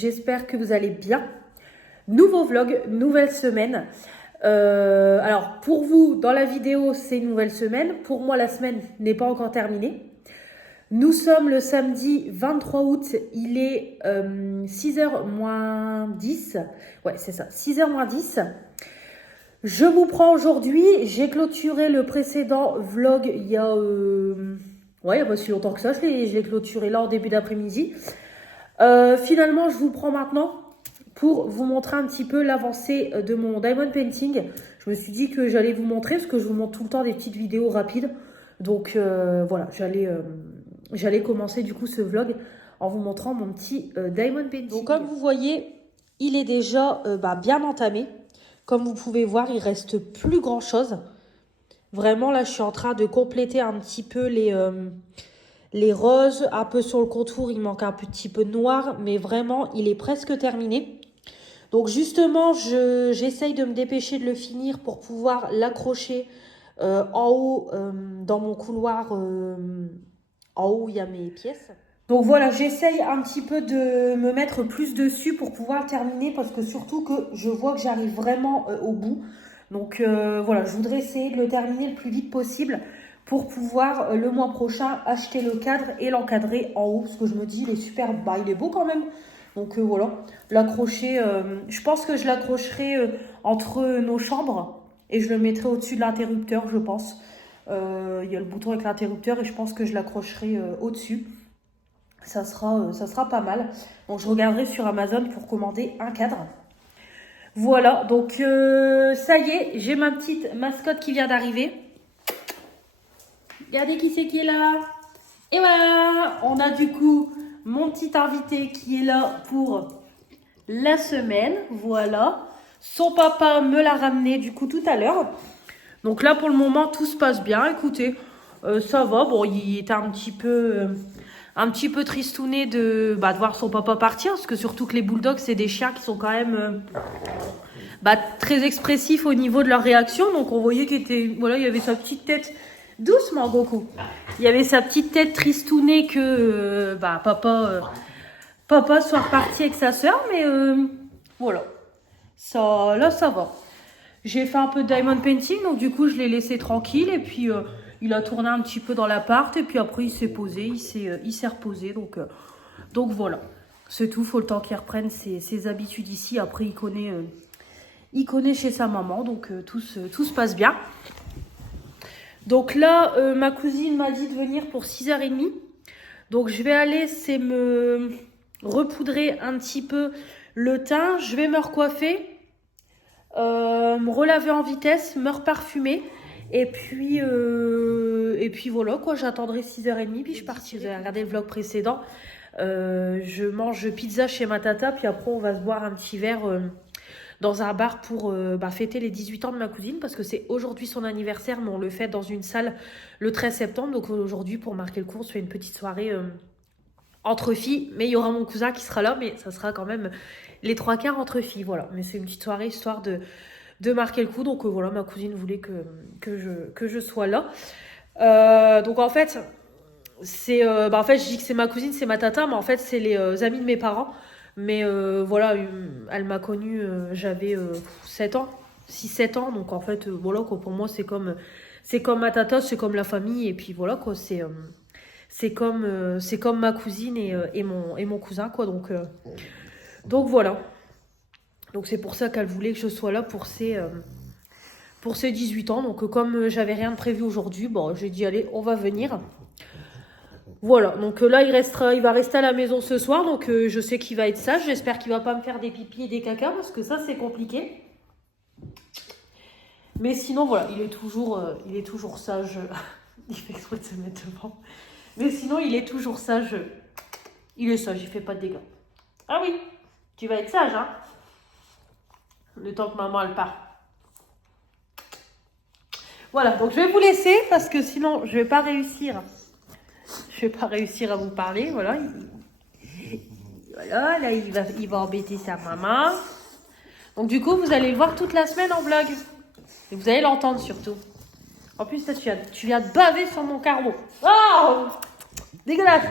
j'espère que vous allez bien. Nouveau vlog, nouvelle semaine. Alors pour vous, dans la vidéo, c'est une nouvelle semaine. Pour moi, la semaine n'est pas encore terminée. Nous sommes le samedi 23 août, il est 6h moins 10. Ouais, c'est ça, 6h moins 10. Je vous prends aujourd'hui, j'ai clôturé le précédent vlog il y a... il y a pas si longtemps que ça, je l'ai clôturé là en début d'après-midi. Finalement, je vous prends maintenant pour vous montrer un petit peu l'avancée de mon diamond painting. Je me suis dit que j'allais vous montrer, parce que je vous montre tout le temps des petites vidéos rapides. Donc voilà, j'allais commencer du coup ce vlog en vous montrant mon petit diamond painting. Donc comme vous voyez, il est déjà bien entamé. Comme vous pouvez voir, il reste plus grand chose. Vraiment là, je suis en train de compléter un petit peu les roses. Un peu sur le contour, il manque un petit peu de noir. Mais vraiment, il est presque terminé. Donc justement, j'essaye de me dépêcher de le finir pour pouvoir l'accrocher en haut dans mon couloir. En haut, il y a mes pièces. Donc voilà, j'essaye un petit peu de me mettre plus dessus pour pouvoir le terminer parce que surtout que je vois que j'arrive vraiment au bout. Donc voilà, je voudrais essayer de le terminer le plus vite possible pour pouvoir le mois prochain acheter le cadre et l'encadrer en haut parce que je me dis il est super, il est beau quand même. Donc voilà, l'accrocher, je pense que je l'accrocherai entre nos chambres et je le mettrai au-dessus de l'interrupteur, je pense. Il y a le bouton avec l'interrupteur et je pense que je l'accrocherai au-dessus. Ça sera pas mal. Donc je regarderai sur Amazon pour commander un cadre. Voilà, donc ça y est, j'ai ma petite mascotte qui vient d'arriver. Regardez qui c'est qui est là. Et voilà, on a du coup mon petit invité qui est là pour la semaine. Voilà, son papa me l'a ramené du coup tout à l'heure. Donc là pour le moment tout se passe bien. Écoutez, ça va. Bon, il était un petit peu tristouné de voir son papa partir, parce que surtout que les bulldogs, c'est des chiens qui sont quand même très expressifs au niveau de leur réaction. Donc on voyait qu'il était, voilà, il y avait sa petite tête, doucement Goku, il y avait sa petite tête tristounée que papa soit reparti avec sa soeur, mais voilà, ça va. J'ai fait un peu de diamond painting, donc du coup je l'ai laissé tranquille et puis il a tourné un petit peu dans l'appart et puis après il s'est posé, il s'est reposé, donc voilà. C'est tout, faut le temps qu'il reprenne ses habitudes ici. Après il connaît chez sa maman, donc tout se passe bien. Donc là, ma cousine m'a dit de venir pour 6h30. Donc je vais aller, c'est me repoudrer un petit peu le teint. Je vais me recoiffer. Me relaver en vitesse, me reparfumer et puis voilà quoi, j'attendrai 6h30 puis je partirai. Vous avez regardé le vlog précédent, je mange pizza chez ma tata puis après on va se boire un petit verre dans un bar pour fêter les 18 ans de ma cousine parce que c'est aujourd'hui son anniversaire mais on le fête dans une salle le 13 septembre. Donc aujourd'hui pour marquer le coup on se fait une petite soirée entre filles, mais il y aura mon cousin qui sera là, mais ça sera quand même les 3/4 entre filles, voilà. Mais c'est une petite soirée histoire de marquer le coup, donc voilà, ma cousine voulait que je sois là. Donc en fait, je dis que c'est ma cousine, c'est ma tata, mais en fait c'est les amis de mes parents. Mais voilà, elle m'a connue, j'avais 7 ans, 6-7 ans, donc en fait, voilà quoi, pour moi c'est comme ma tata, c'est comme la famille, et puis voilà quoi, c'est comme ma cousine et mon cousin quoi, donc voilà. Donc c'est pour ça qu'elle voulait que je sois là pour ses 18 ans. Donc comme j'avais rien de prévu aujourd'hui, j'ai dit allez, on va venir. Voilà, donc là il va rester à la maison ce soir, donc je sais qu'il va être sage. J'espère qu'il va pas me faire des pipis et des caca parce que ça c'est compliqué. Mais sinon voilà, il est toujours sage. Il fait exprès de se mettre devant. Mais sinon, il est toujours sage. Il est sage, il fait pas de dégâts. Ah oui, tu vas être sage, hein? Le temps que maman, elle part. Voilà, donc je vais vous laisser parce que sinon, je vais pas réussir. Je vais pas réussir à vous parler, voilà. Voilà, là, il va embêter sa maman. Donc du coup, vous allez le voir toute la semaine en vlog. Et vous allez l'entendre surtout. En plus, là, tu viens de baver sur mon carreau. Oh! Dégueulasse!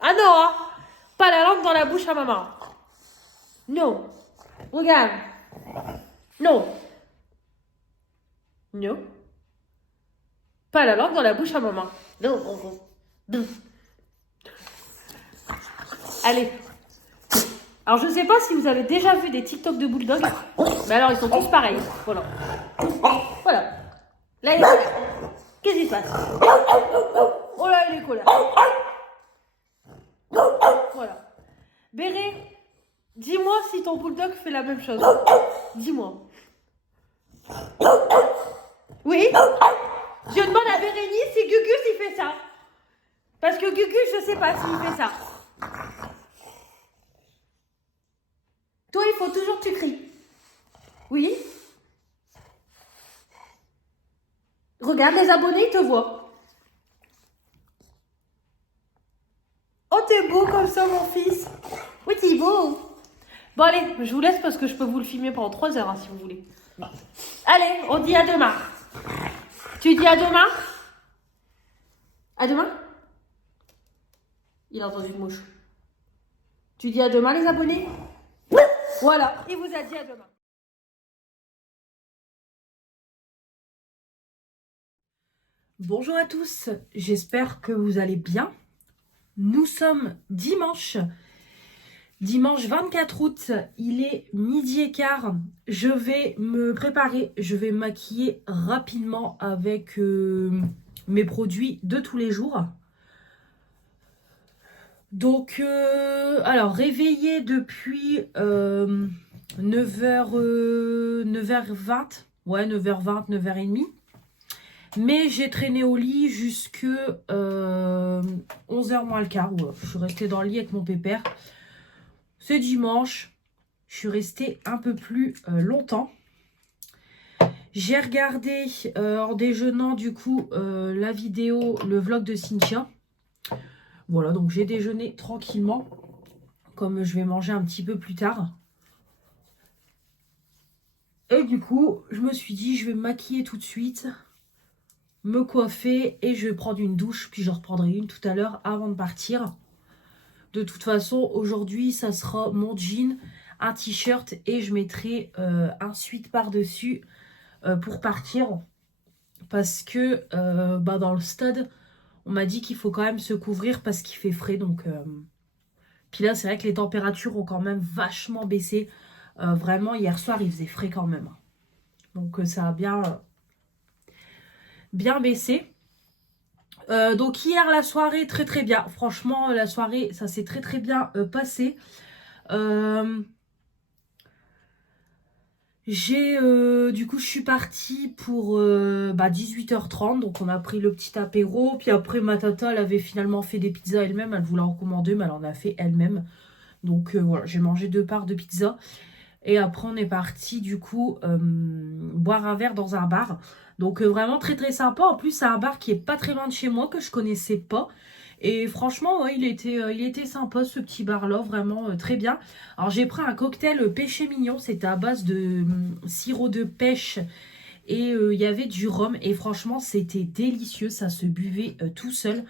Ah non, hein? Pas la langue dans la bouche à maman. Non. Regarde. Non. Non. Pas la langue dans la bouche à maman. Non. Non. Allez. Alors, je sais pas si vous avez déjà vu des TikTok de bulldog, mais alors ils sont tous pareils. Voilà. Voilà. Là, il est colère. Qu'est-ce qui se passe? Oh là, il est colère. Voilà. Béré, dis-moi si ton bulldog fait la même chose. Dis-moi. Oui? Je demande à Bérénice si Gugus il fait ça. Parce que Gugus, je sais pas s'il fait ça. Toi, il faut toujours que tu cries. Oui? Regarde, les abonnés, ils te voient. Oh, t'es beau comme ça, mon fils. Oui, t'es beau. Bon, allez, je vous laisse parce que je peux vous le filmer pendant 3 heures, hein, si vous voulez. Allez, on dit à demain. Tu dis à demain? À demain? Il a entendu une mouche. Tu dis à demain, les abonnés? Voilà, il vous a dit à demain. Bonjour à tous, j'espère que vous allez bien. Nous sommes dimanche 24 août, il est 12h15. Je vais me préparer, je vais me maquiller rapidement avec mes produits de tous les jours. Donc, alors, réveillée depuis 9h, 9h20, ouais, 9h20, 9h30. Mais j'ai traîné au lit jusque 11h moins le quart. Ouais. Je suis restée dans le lit avec mon pépère. C'est dimanche. Je suis restée un peu plus longtemps. J'ai regardé en déjeunant du coup la vidéo, le vlog de Cynthia. Voilà, donc j'ai déjeuné tranquillement. Comme je vais manger un petit peu plus tard. Et du coup, je me suis dit, je vais me maquiller tout de suite. Me coiffer et je vais prendre une douche, puis je reprendrai une tout à l'heure avant de partir. De toute façon, aujourd'hui, ça sera mon jean, un t-shirt et je mettrai un sweat par-dessus pour partir. Parce que dans le stade, on m'a dit qu'il faut quand même se couvrir parce qu'il fait frais. Donc, puis là, c'est vrai que les températures ont quand même vachement baissé. Vraiment, hier soir, il faisait frais quand même. Donc, ça a bien baissé. Donc hier la soirée très très bien, franchement la soirée ça s'est très très bien passé. Du coup je suis partie pour 18h30, donc on a pris le petit apéro, puis après ma tata elle avait finalement fait des pizzas elle-même, elle voulait en commander mais elle en a fait elle-même. Donc voilà, j'ai mangé 2 parts de pizza. Et après, on est parti, du coup, boire un verre dans un bar. Donc, vraiment très, très sympa. En plus, c'est un bar qui est pas très loin de chez moi, que je connaissais pas. Et franchement, ouais, il était sympa, ce petit bar-là. Vraiment très bien. Alors, j'ai pris un cocktail péché mignon. C'était à base de sirop de pêche. Et il y avait du rhum. Et franchement, c'était délicieux. Ça se buvait tout seul.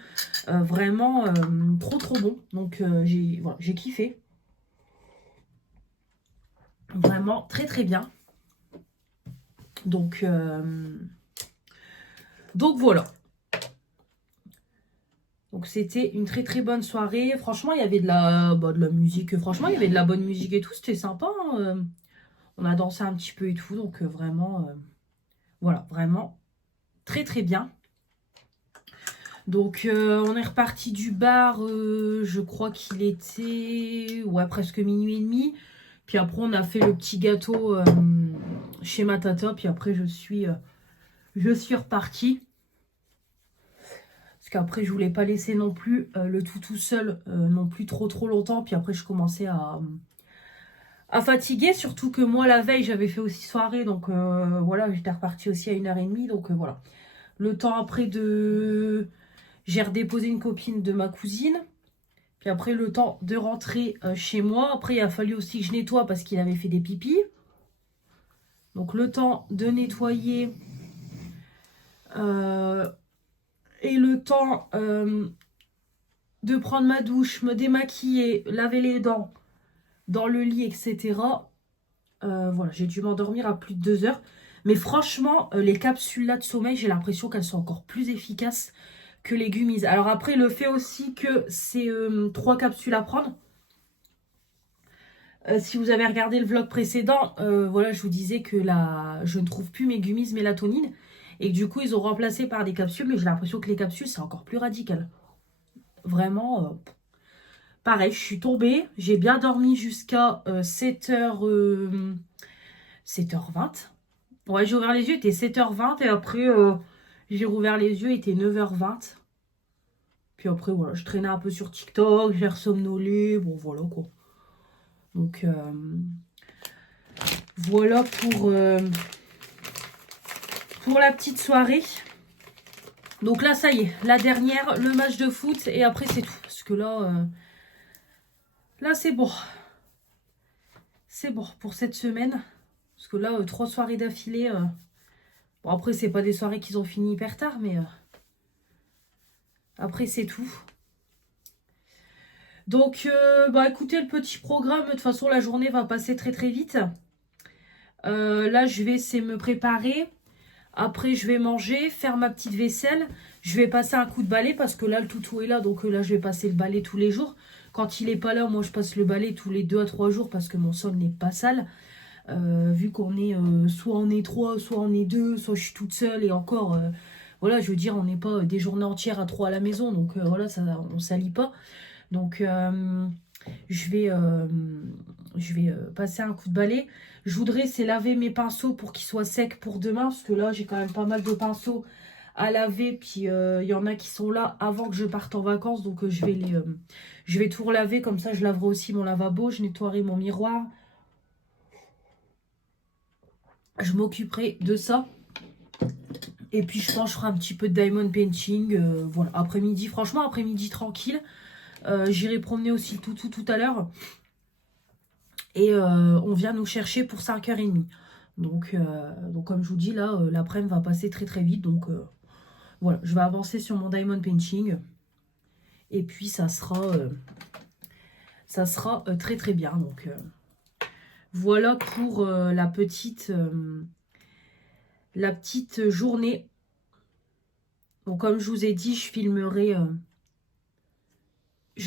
Vraiment trop, trop bon. Donc, j'ai kiffé. Vraiment très très bien. Donc voilà. Donc c'était une très très bonne soirée. Franchement, il y avait de la musique. Franchement, il y avait de la bonne musique et tout. C'était sympa. Hein. On a dansé un petit peu et tout. Donc vraiment, voilà, vraiment très très bien. Donc on est reparti du bar. Je crois qu'il était presque minuit et demi. Puis après, on a fait le petit gâteau chez ma tata. Puis après, je suis repartie. Parce qu'après, je voulais pas laisser non plus le tout seul non plus trop longtemps. Puis après, je commençais à fatiguer. Surtout que moi, la veille, j'avais fait aussi soirée. Donc voilà, j'étais repartie aussi à 1h30. Donc voilà. Le temps après j'ai redéposé une copine de ma cousine. Puis après, le temps de rentrer chez moi. Après, il a fallu aussi que je nettoie parce qu'il avait fait des pipis. Donc le temps de nettoyer... et le temps de prendre ma douche, me démaquiller, laver les dents, dans le lit, etc. Voilà, j'ai dû m'endormir à plus de 2 heures. Mais franchement, les capsules là de sommeil, j'ai l'impression qu'elles sont encore plus efficaces que les gummies. Alors après, le fait aussi que c'est 3 capsules à prendre. Si vous avez regardé le vlog précédent, voilà, je vous disais que là, je ne trouve plus mes gummies mélatonine. Et que du coup, ils ont remplacé par des capsules. Mais j'ai l'impression que les capsules, c'est encore plus radical. Vraiment, pareil, je suis tombée. J'ai bien dormi jusqu'à 7h, 7h20. Ouais, j'ai ouvert les yeux, il était 7h20. Et après, j'ai rouvert les yeux, il était 9h20. Puis après, voilà, je traînais un peu sur TikTok, j'ai somnolé. Bon, voilà quoi. Donc, voilà pour la petite soirée. Donc là, ça y est, la dernière, le match de foot. Et après, c'est tout. Parce que là c'est bon. C'est bon pour cette semaine. Parce que là, 3 soirées d'affilée. Bon, après, c'est pas des soirées qui ont fini hyper tard, mais après, c'est tout. Donc, bah écoutez, le petit programme, de toute façon, la journée va passer très très vite. Là, je vais essayer de me préparer. Après, je vais manger, faire ma petite vaisselle. Je vais passer un coup de balai parce que là, le toutou est là. Donc là, je vais passer le balai tous les jours. Quand il est pas là, moi, je passe le balai tous les 2 à 3 jours parce que mon sol n'est pas sale. Vu qu'on est soit on est 3, soit on est 2, soit je suis toute seule. Et encore, voilà, je veux dire, on n'est pas des journées entières à 3 à la maison. Donc voilà, ça, on salit pas. Donc je vais, passer un coup de balai. Je voudrais c'est laver mes pinceaux pour qu'ils soient secs pour demain. Parce que là, j'ai quand même pas mal de pinceaux à laver. Puis il y en a qui sont là avant que je parte en vacances. Donc je vais tout relaver. Comme ça, je laverai aussi mon lavabo. Je nettoierai mon miroir. Je m'occuperai de ça. Et puis je pense que je ferai un petit peu de diamond painting. Voilà, après-midi. Franchement, après-midi tranquille. J'irai promener aussi le toutou tout à l'heure. Et on vient nous chercher pour 5h30. Donc comme je vous dis, là, l'après-midi va passer très très vite. Donc voilà, je vais avancer sur mon diamond painting. Et puis ça sera très très bien. Donc voilà pour la petite journée. Donc comme je vous ai dit, je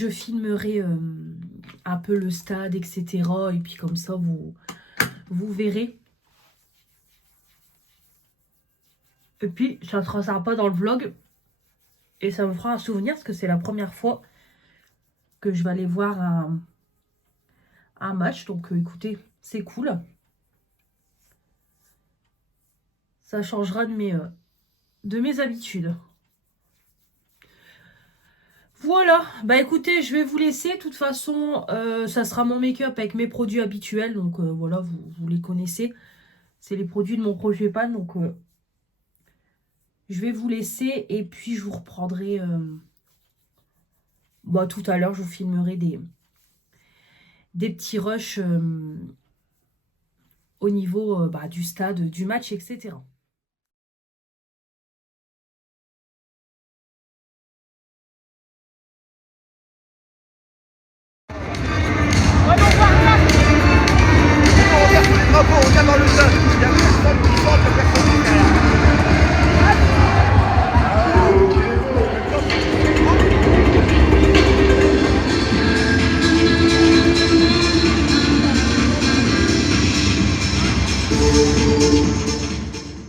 filmerai un peu le stade, etc. Et puis comme ça, vous verrez. Et puis, ça ne sera pas dans le vlog. Et ça me fera un souvenir parce que c'est la première fois que je vais aller voir un match. Donc, écoutez, c'est cool. Ça changera de mes habitudes. Voilà, bah écoutez, je vais vous laisser. De toute façon, ça sera mon make-up avec mes produits habituels. Donc voilà, vous les connaissez. C'est les produits de mon projet Pan. Donc je vais vous laisser et puis je vous reprendrai bah, tout à l'heure. Je vous filmerai des petits rushs au niveau bah, du stade, du match, etc. Bravo, regarde dans le stade. Il y a personne qui chante, il y a personne qui fait rien.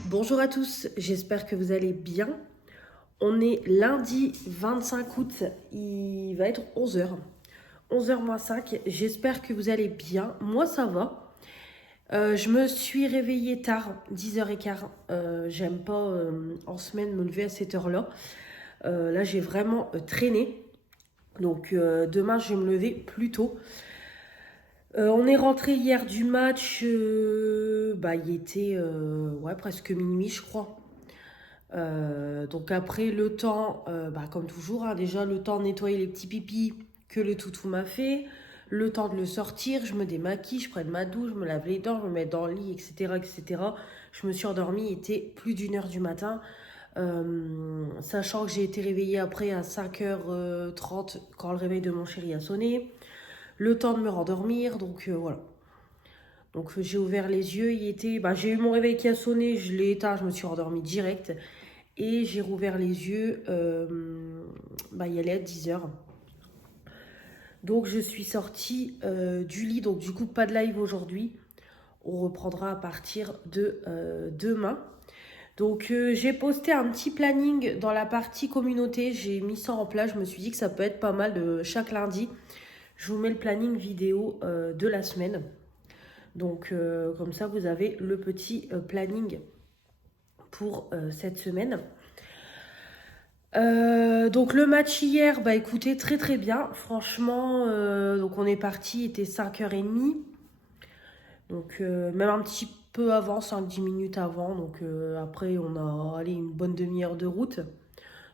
Bonjour à tous, j'espère que vous allez bien. On est lundi 25 août, il va être 11h. 11h moins 5, j'espère que vous allez bien. Moi ça va. Je me suis réveillée tard, 10h15. J'aime pas en semaine me lever à cette heure-là. Là j'ai vraiment traîné. Donc demain je vais me lever plus tôt. On est rentré hier du match, bah, il était ouais, presque minuit je crois. Donc après le temps, bah, comme toujours, hein, déjà le temps de nettoyer les petits pipis que le toutou m'a fait, le temps de le sortir, je me démaquille, je prenne ma douche, je me lave les dents, je me mets dans le lit, etc. etc. Je me suis endormie, il était plus d'1h du matin. Sachant que j'ai été réveillée après à 5h30 quand le réveil de mon chéri a sonné. le temps de me rendormir. Donc voilà. Donc j'ai ouvert les yeux, j'ai eu mon réveil qui a sonné, je l'ai éteint, je me suis rendormie direct. Et j'ai rouvert les yeux, il allait être 10 h. Donc je suis sortie du lit, donc du coup pas de live aujourd'hui. On reprendra à partir de demain. Donc j'ai posté un petit planning dans la partie communauté, j'ai mis ça en place, je me suis dit que ça peut être pas mal de chaque lundi. Je vous mets le planning vidéo de la semaine. Donc comme ça vous avez le petit planning pour cette semaine. Donc le match hier, écoutez, très très bien. Franchement, donc on est parti, il était 5h30. Donc même un petit peu avant, 5-10 minutes avant. Donc après on a allé une bonne demi-heure de route.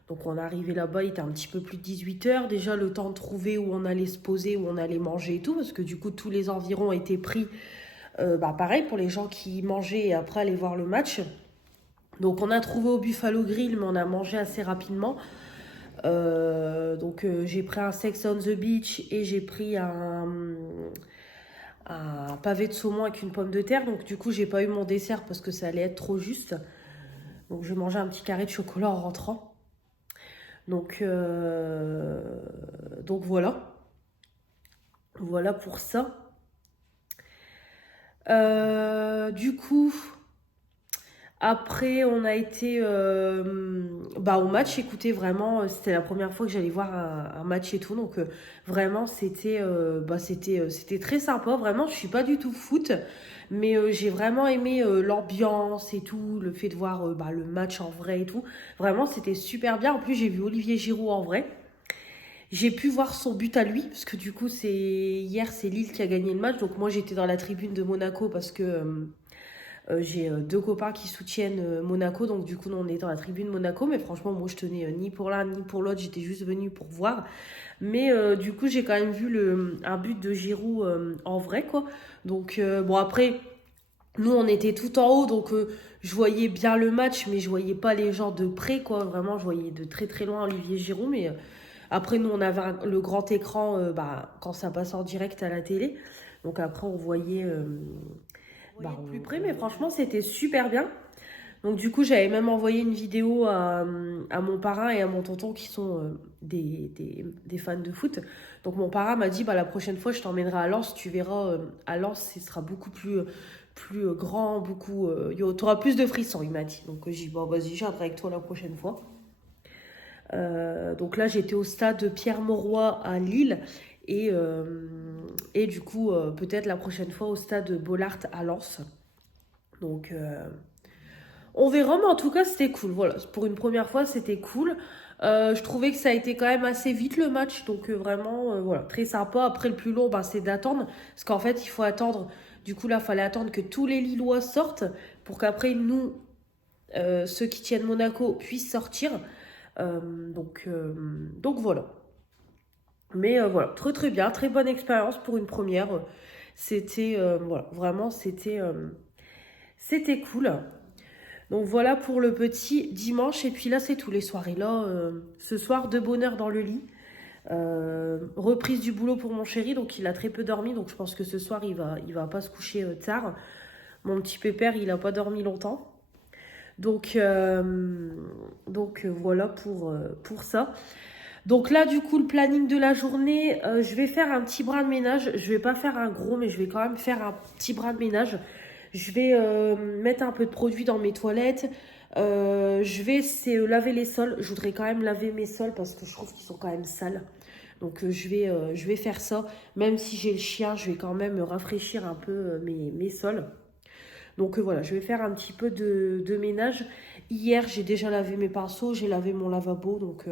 Donc on est arrivé là-bas, il était un petit peu plus de 18h. Déjà le temps de trouver où on allait se poser, où on allait manger et tout. Parce que du coup tous les environs étaient pris. Pareil pour les gens qui mangeaient et après aller voir le match. Donc on a trouvé au Buffalo Grill, mais on a mangé assez rapidement. J'ai pris un Sex on the Beach et j'ai pris un pavé de saumon avec une pomme de terre. Donc du coup j'ai pas eu mon dessert parce que ça allait être trop juste. Donc je mangeais un petit carré de chocolat en rentrant. Donc voilà. Voilà pour ça. Du coup, après, on a été au match. Écoutez, vraiment, c'était la première fois que j'allais voir un match et tout. Donc, vraiment, c'était très sympa. Vraiment, je suis pas du tout foot. Mais j'ai vraiment aimé l'ambiance et tout. Le fait de voir le match en vrai et tout. Vraiment, c'était super bien. En plus, j'ai vu Olivier Giroud en vrai. J'ai pu voir son but à lui, parce que du coup, hier, c'est Lille qui a gagné le match. Donc moi, j'étais dans la tribune de Monaco parce que j'ai deux copains qui soutiennent Monaco. Donc du coup, nous, on est dans la tribune Monaco. Mais franchement, moi, je tenais ni pour l'un ni pour l'autre. J'étais juste venue pour voir. Mais du coup, j'ai quand même vu un but de Giroud en vrai, quoi. Donc après, nous, on était tout en haut. Donc je voyais bien le match, mais je voyais pas les gens de près, quoi. Vraiment, je voyais de très très loin Olivier Giroud. Mais après, nous, on avait le grand écran quand ça passe en direct à la télé. Donc après, on voyait de plus près. Mais franchement, c'était super bien. Donc du coup, j'avais même envoyé une vidéo à mon parrain et à mon tonton qui sont des fans de foot. Donc mon parrain m'a dit, la prochaine fois, je t'emmènerai à Lens. Tu verras, à Lens, ce sera beaucoup plus grand, tu auras plus de frissons, il m'a dit. Donc j'ai dit, vas-y, je viendrai avec toi la prochaine fois. Donc là, j'étais au stade Pierre-Mauroy à Lille. Et du coup, peut-être la prochaine fois au stade Bollaert à Lens. Donc on verra, mais en tout cas, c'était cool. Voilà, pour une première fois, c'était cool. Je trouvais que ça a été quand même assez vite le match. Donc vraiment, voilà, très sympa. Après, le plus long, c'est d'attendre. Parce qu'en fait, il faut attendre. Du coup, là, il fallait attendre que tous les Lillois sortent pour qu'après, nous, ceux qui tiennent Monaco, puissent sortir. Donc voilà. Mais voilà, très très bien, très bonne expérience pour une première. C'était, voilà, vraiment, c'était cool. Donc voilà pour le petit dimanche. Et puis là, c'est tous les soirées. Là, ce soir, de bonne heure dans le lit. Reprise du boulot pour mon chéri, donc il a très peu dormi. Donc je pense que ce soir, il va pas se coucher tard. Mon petit pépère, il a pas dormi longtemps. Donc voilà pour ça. Donc là, du coup, le planning de la journée, je vais faire un petit brin de ménage. Je vais pas faire un gros, mais je vais quand même faire un petit brin de ménage. Je vais mettre un peu de produit dans mes toilettes. Je vais laver les sols. Je voudrais quand même laver mes sols parce que je trouve qu'ils sont quand même sales. Donc je vais faire ça. Même si j'ai le chien, je vais quand même rafraîchir un peu mes sols. Donc voilà, je vais faire un petit peu de ménage. Hier, j'ai déjà lavé mes pinceaux, j'ai lavé mon lavabo. Donc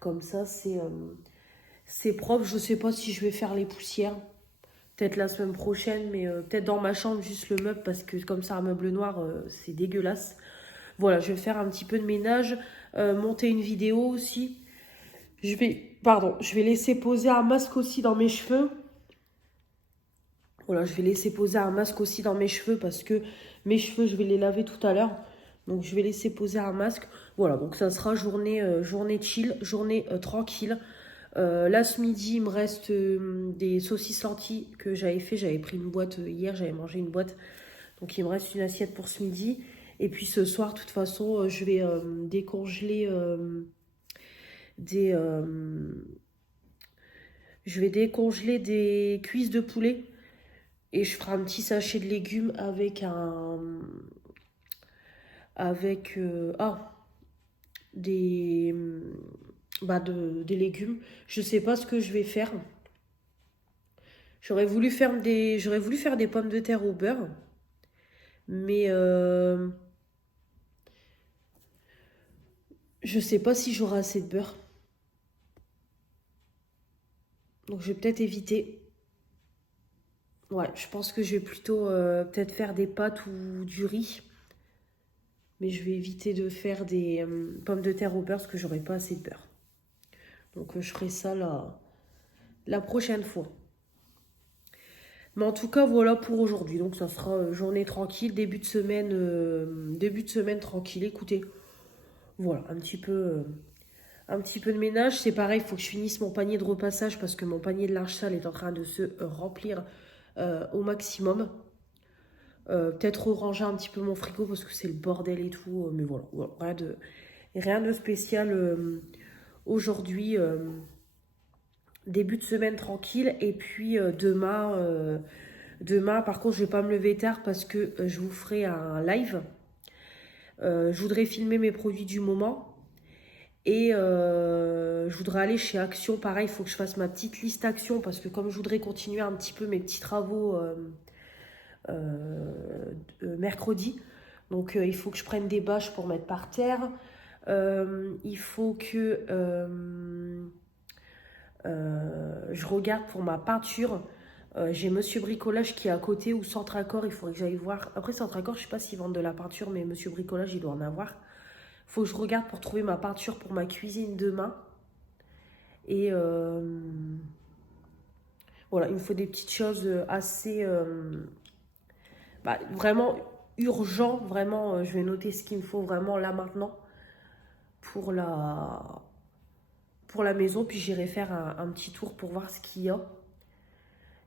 comme ça, c'est propre. Je ne sais pas si je vais faire les poussières. Peut-être la semaine prochaine, mais peut-être dans ma chambre, juste le meuble, parce que comme c'est un meuble noir, c'est dégueulasse. Voilà, je vais faire un petit peu de ménage, monter une vidéo aussi. Je vais laisser poser un masque aussi dans mes cheveux. Voilà, je vais laisser poser un masque aussi dans mes cheveux parce que mes cheveux, je vais les laver tout à l'heure. Donc, je vais laisser poser un masque. Voilà, donc ça sera journée chill, journée tranquille. Là, ce midi, il me reste des saucisses lentilles que j'avais fait. J'avais pris une boîte hier, j'avais mangé une boîte. Donc, il me reste une assiette pour ce midi. Et puis, ce soir, de toute façon, je vais décongeler des... je vais décongeler des cuisses de poulet. Et je ferai un petit sachet de légumes avec Avec... des... des légumes. Je sais pas ce que je vais faire. J'aurais voulu faire des pommes de terre au beurre. Mais je sais pas si j'aurai assez de beurre. Donc je vais peut-être éviter. Ouais, je pense que je vais plutôt peut-être faire des pâtes ou du riz. Mais je vais éviter de faire des pommes de terre au beurre parce que j'aurai pas assez de beurre. Donc je ferai ça la prochaine fois. Mais en tout cas, voilà pour aujourd'hui. Donc ça sera journée tranquille, début de semaine tranquille. Écoutez, voilà, un petit peu de ménage. C'est pareil, il faut que je finisse mon panier de repassage parce que mon panier de linge sale est en train de se remplir au maximum. Peut-être ranger un petit peu mon frigo parce que c'est le bordel et tout. Mais voilà, rien de spécial aujourd'hui. Début de semaine tranquille. Et puis demain, par contre, je vais pas me lever tard parce que je vous ferai un live. Je voudrais filmer mes produits du moment. Et je voudrais aller chez Action. Pareil, il faut que je fasse ma petite liste Action parce que comme je voudrais continuer un petit peu mes petits travaux mercredi. Donc il faut que je prenne des bâches pour mettre par terre. Il faut que je regarde pour ma peinture. J'ai Monsieur Bricolage qui est à côté ou Centre Accord. Il faudrait que j'aille voir. Après Centre Accord, je sais pas s'ils vendent de la peinture, mais Monsieur Bricolage, il doit en avoir. Faut que je regarde pour trouver ma peinture pour ma cuisine demain. Et voilà, il me faut des petites choses assez vraiment urgent. Vraiment, je vais noter ce qu'il me faut vraiment là maintenant pour la maison. Puis j'irai faire un petit tour pour voir ce qu'il y a.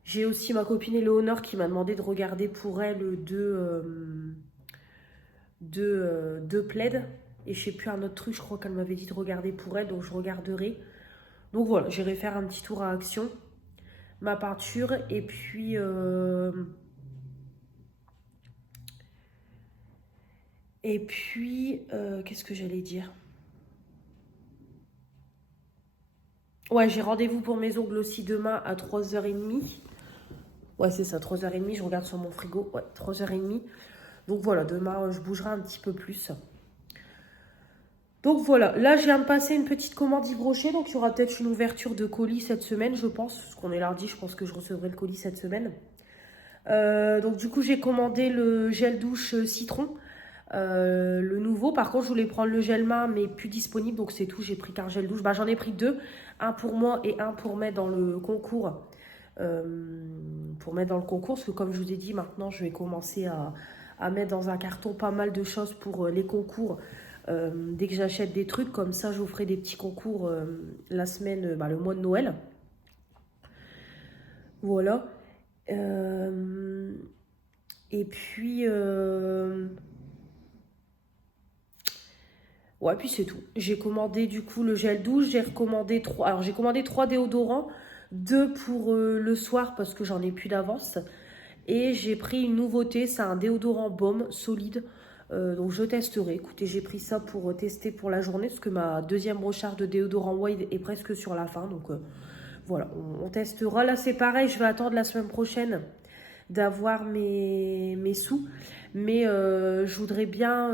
J'ai aussi ma copine Éléonore qui m'a demandé de regarder pour elle deux plaids. Et je sais plus un autre truc, je crois qu'elle m'avait dit de regarder pour elle, donc je regarderai. Donc voilà, j'irai faire un petit tour à Action. Ma peinture et puis... qu'est-ce que j'allais dire? Ouais, j'ai rendez-vous pour mes ongles aussi demain à 3h30. Ouais, c'est ça, 3h30, je regarde sur mon frigo. Ouais, 3h30. Donc voilà, demain, je bougerai un petit peu plus. Donc voilà, là, je viens de passer une petite commande Yves Rocher. Donc il y aura peut-être une ouverture de colis cette semaine, je pense. Parce qu'on est lundi, je pense que je recevrai le colis cette semaine. Donc du coup, j'ai commandé le gel douche citron. Le nouveau, par contre je voulais prendre le gel main mais plus disponible, donc c'est tout, j'ai pris qu'un gel douche. J'en ai pris deux, un pour moi et un pour mettre dans le concours, parce que comme je vous ai dit, maintenant je vais commencer à mettre dans un carton pas mal de choses pour les concours. Dès que j'achète des trucs comme ça, je vous ferai des petits concours la semaine, le mois de Noël. Voilà. Et puis ouais, puis c'est tout. J'ai commandé du coup le gel douche, j'ai recommandé 3. Alors j'ai commandé 3 déodorants, 2 pour le soir parce que j'en ai plus d'avance. Et j'ai pris une nouveauté, c'est un déodorant baume solide. Donc je testerai. Écoutez, j'ai pris ça pour tester pour la journée parce que ma deuxième recharge de déodorant Wide est presque sur la fin. Donc voilà, on testera. Là c'est pareil, je vais attendre la semaine prochaine d'avoir mes sous. Mais je voudrais bien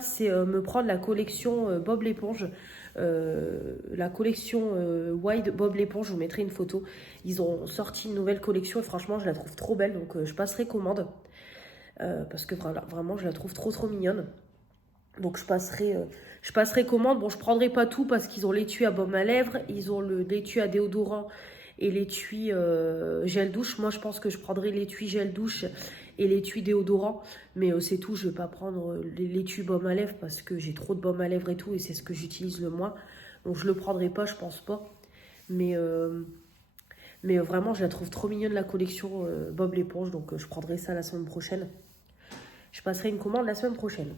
c'est me prendre la collection Bob l'éponge. La collection Wide Bob l'éponge, je vous mettrai une photo. Ils ont sorti une nouvelle collection et franchement je la trouve trop belle, donc je passerai commande. Parce que vraiment je la trouve trop mignonne. Donc je passerai commande. Bon, je prendrai pas tout parce qu'ils ont l'étui à baume à lèvres, ils ont l'étui à déodorant et l'étui gel douche. Moi je pense que je prendrai l'étui gel douche et l'étui déodorant, mais c'est tout. Je vais pas prendre l'étui baume à lèvres parce que j'ai trop de baume à lèvres et tout, et c'est ce que j'utilise le moins. Donc je le prendrai pas, je pense pas. Mais vraiment, je la trouve trop mignonne, la collection Bob l'éponge. Donc je prendrai ça la semaine prochaine. Je passerai une commande la semaine prochaine.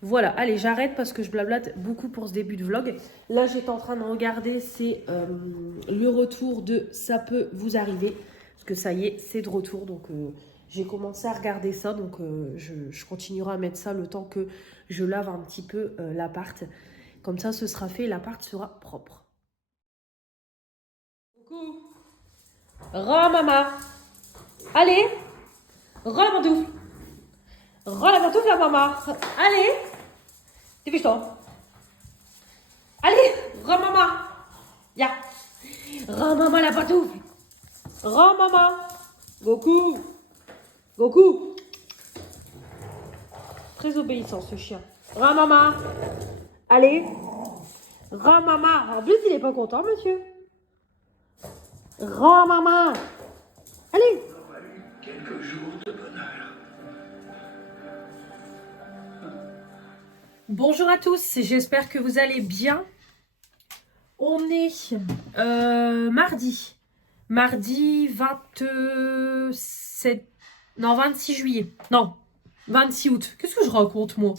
Voilà, allez, j'arrête parce que je blablate beaucoup pour ce début de vlog. Là, j'étais en train de regarder, c'est le retour de Ça peut vous arriver. Parce que ça y est, c'est de retour. Donc, j'ai commencé à regarder ça. Donc, je continuerai à mettre ça le temps que je lave un petit peu l'appart. Comme ça, ce sera fait et l'appart sera propre. Coucou. Maman. Allez. Mandoufle. La pantoufle, la maman. Allez. Dépêche-toi. Allez, maman. Ya. Maman la pantoufle. Maman. Goku. Très obéissant ce chien. Maman. Allez. Maman. En plus, il est pas content, monsieur. Maman. Allez. Quelques jours de bonheur. Bonjour à tous, j'espère que vous allez bien. On est mardi 26 juillet. Non, 26 août. Qu'est-ce que je raconte moi?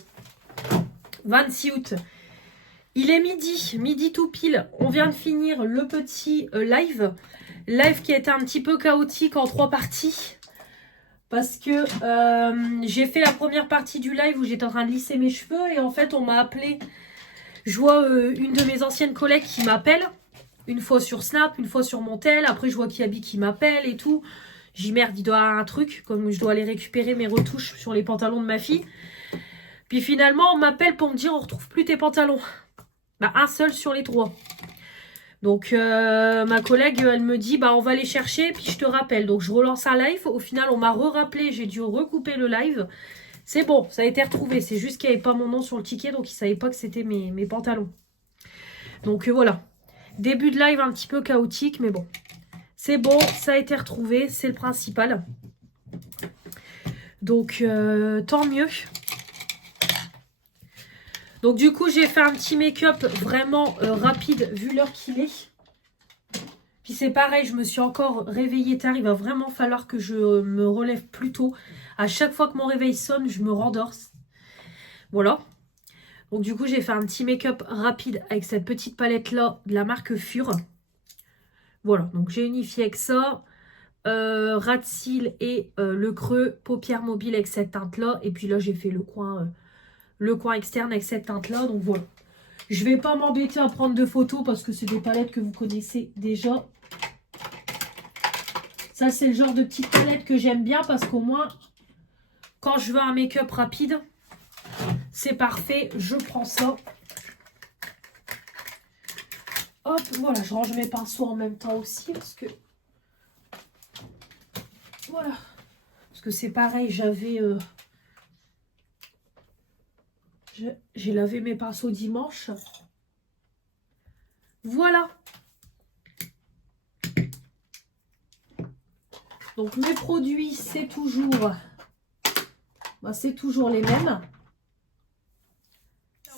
26 août. Il est midi tout pile. On vient de finir le petit live qui a été un petit peu chaotique en 3 parties. Parce que j'ai fait la première partie du live où j'étais en train de lisser mes cheveux. Et en fait, on m'a appelé. Je vois une de mes anciennes collègues qui m'appelle. Une fois sur Snap, une fois sur mon tel. Après, je vois Kiabi qui m'appelle et tout. J'y merde, il doit avoir un truc. Comme je dois aller récupérer mes retouches sur les pantalons de ma fille. Puis finalement, on m'appelle pour me dire on retrouve plus tes pantalons. Bah, un seul sur les 3. Donc, ma collègue, elle me dit, bah, on va les chercher, puis je te rappelle. Donc, je relance un live. Au final, on m'a rappelé. J'ai dû recouper le live. C'est bon, ça a été retrouvé. C'est juste qu'il n'y avait pas mon nom sur le ticket, donc ils ne savaient pas que c'était mes pantalons. Donc, voilà. Début de live un petit peu chaotique, mais bon. C'est bon, ça a été retrouvé. C'est le principal. Donc, tant mieux. Donc du coup, j'ai fait un petit make-up vraiment rapide vu l'heure qu'il est. Puis c'est pareil, je me suis encore réveillée tard. Il va vraiment falloir que je me relève plus tôt. À chaque fois que mon réveil sonne, je me rendors. Voilà. Donc du coup, j'ai fait un petit make-up rapide avec cette petite palette-là de la marque Fur. Voilà, donc j'ai unifié avec ça. Ras de cils et le creux, paupières mobiles avec cette teinte-là. Et puis là, j'ai fait le coin externe avec cette teinte-là. Donc voilà. Je vais pas m'embêter à prendre de photos parce que c'est des palettes que vous connaissez déjà. Ça, c'est le genre de petite palette que j'aime bien parce qu'au moins, quand je veux un make-up rapide, c'est parfait. Je prends ça. Hop, voilà. Je range mes pinceaux en même temps aussi parce que... Voilà. Parce que c'est pareil, j'avais... J'ai lavé mes pinceaux dimanche. Voilà. Donc mes produits, c'est toujours les mêmes.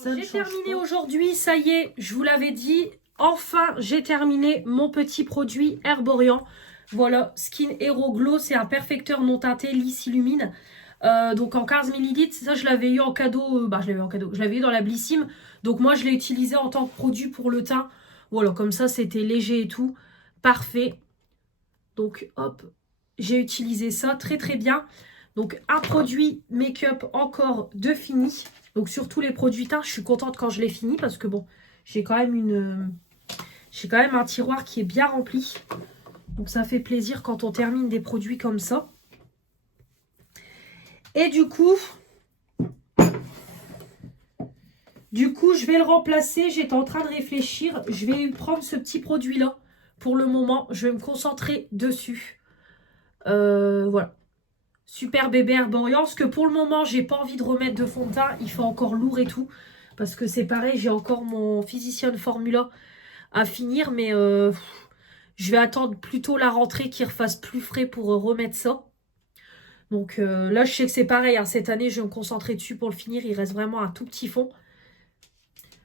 J'ai terminé aujourd'hui, ça y est, je vous l'avais dit. Enfin, j'ai terminé mon petit produit Herborian. Voilà, Skin Hero Glow, c'est un perfecteur non teinté, lisse illumine. Donc en 15 ml, ça je l'avais eu en cadeau, je l'avais eu dans la Blissim. Donc moi je l'ai utilisé en tant que produit pour le teint. Voilà, comme ça c'était léger et tout, parfait. Donc hop, j'ai utilisé ça, très très bien. Donc un produit make-up encore de fini. Donc sur tous les produits teints, je suis contente quand je l'ai fini parce que bon, j'ai quand même un tiroir qui est bien rempli. Donc ça fait plaisir quand on termine des produits comme ça. Et du coup, je vais le remplacer. J'étais en train de réfléchir. Je vais prendre ce petit produit-là. Pour le moment, je vais me concentrer dessus. Voilà. Super bébé Herborian. Parce que pour le moment, j'ai pas envie de remettre de fond de teint. Il fait encore lourd et tout. Parce que c'est pareil, j'ai encore mon Physician Formula à finir. Mais je vais attendre plutôt la rentrée qu'il refasse plus frais pour remettre ça. Donc là, je sais que c'est pareil. Hein, cette année, je vais me concentrer dessus pour le finir. Il reste vraiment un tout petit fond.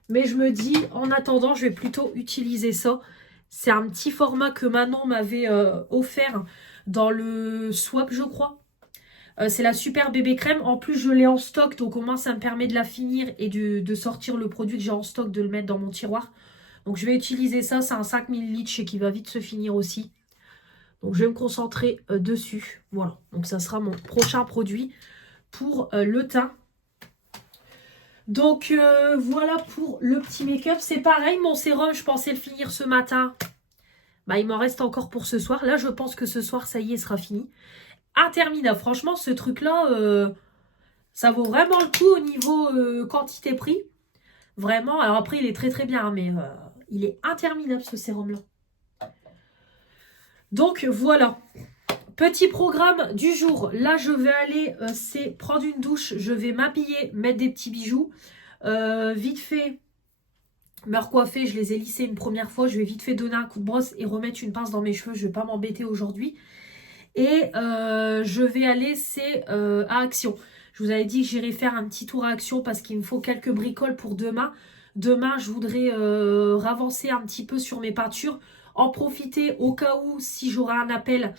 Mais je me dis, en attendant, je vais plutôt utiliser ça. C'est un petit format que Manon m'avait offert dans le swap, je crois. C'est la super bébé crème. En plus, je l'ai en stock, donc au moins ça me permet de la finir et de sortir le produit que j'ai en stock, de le mettre dans mon tiroir. Donc je vais utiliser ça. C'est un 5 ml, je sais qu'il va vite se finir aussi. Donc je vais me concentrer dessus. Voilà, donc ça sera mon prochain produit pour le teint. Donc voilà pour le petit make-up. C'est pareil, mon sérum, je pensais le finir ce matin. Bah, il m'en reste encore pour ce soir. Là, je pense que ce soir, ça y est, sera fini. Interminable. Franchement, ce truc-là, ça vaut vraiment le coup au niveau quantité-prix. Vraiment. Alors après, il est très très bien, mais il est interminable ce sérum-là. Donc voilà. Petit programme du jour. Là, je vais aller, c'est prendre une douche. Je vais m'habiller, mettre des petits bijoux. Vite fait, me recoiffer. Je les ai lissés une première fois. Je vais vite fait donner un coup de brosse et remettre une pince dans mes cheveux. Je ne vais pas m'embêter aujourd'hui. Et je vais aller, c'est à Action. Je vous avais dit que j'irais faire un petit tour à Action parce qu'il me faut quelques bricoles pour demain. Demain, je voudrais ravancer un petit peu sur mes peintures. En profiter au cas où, si j'aurai un appel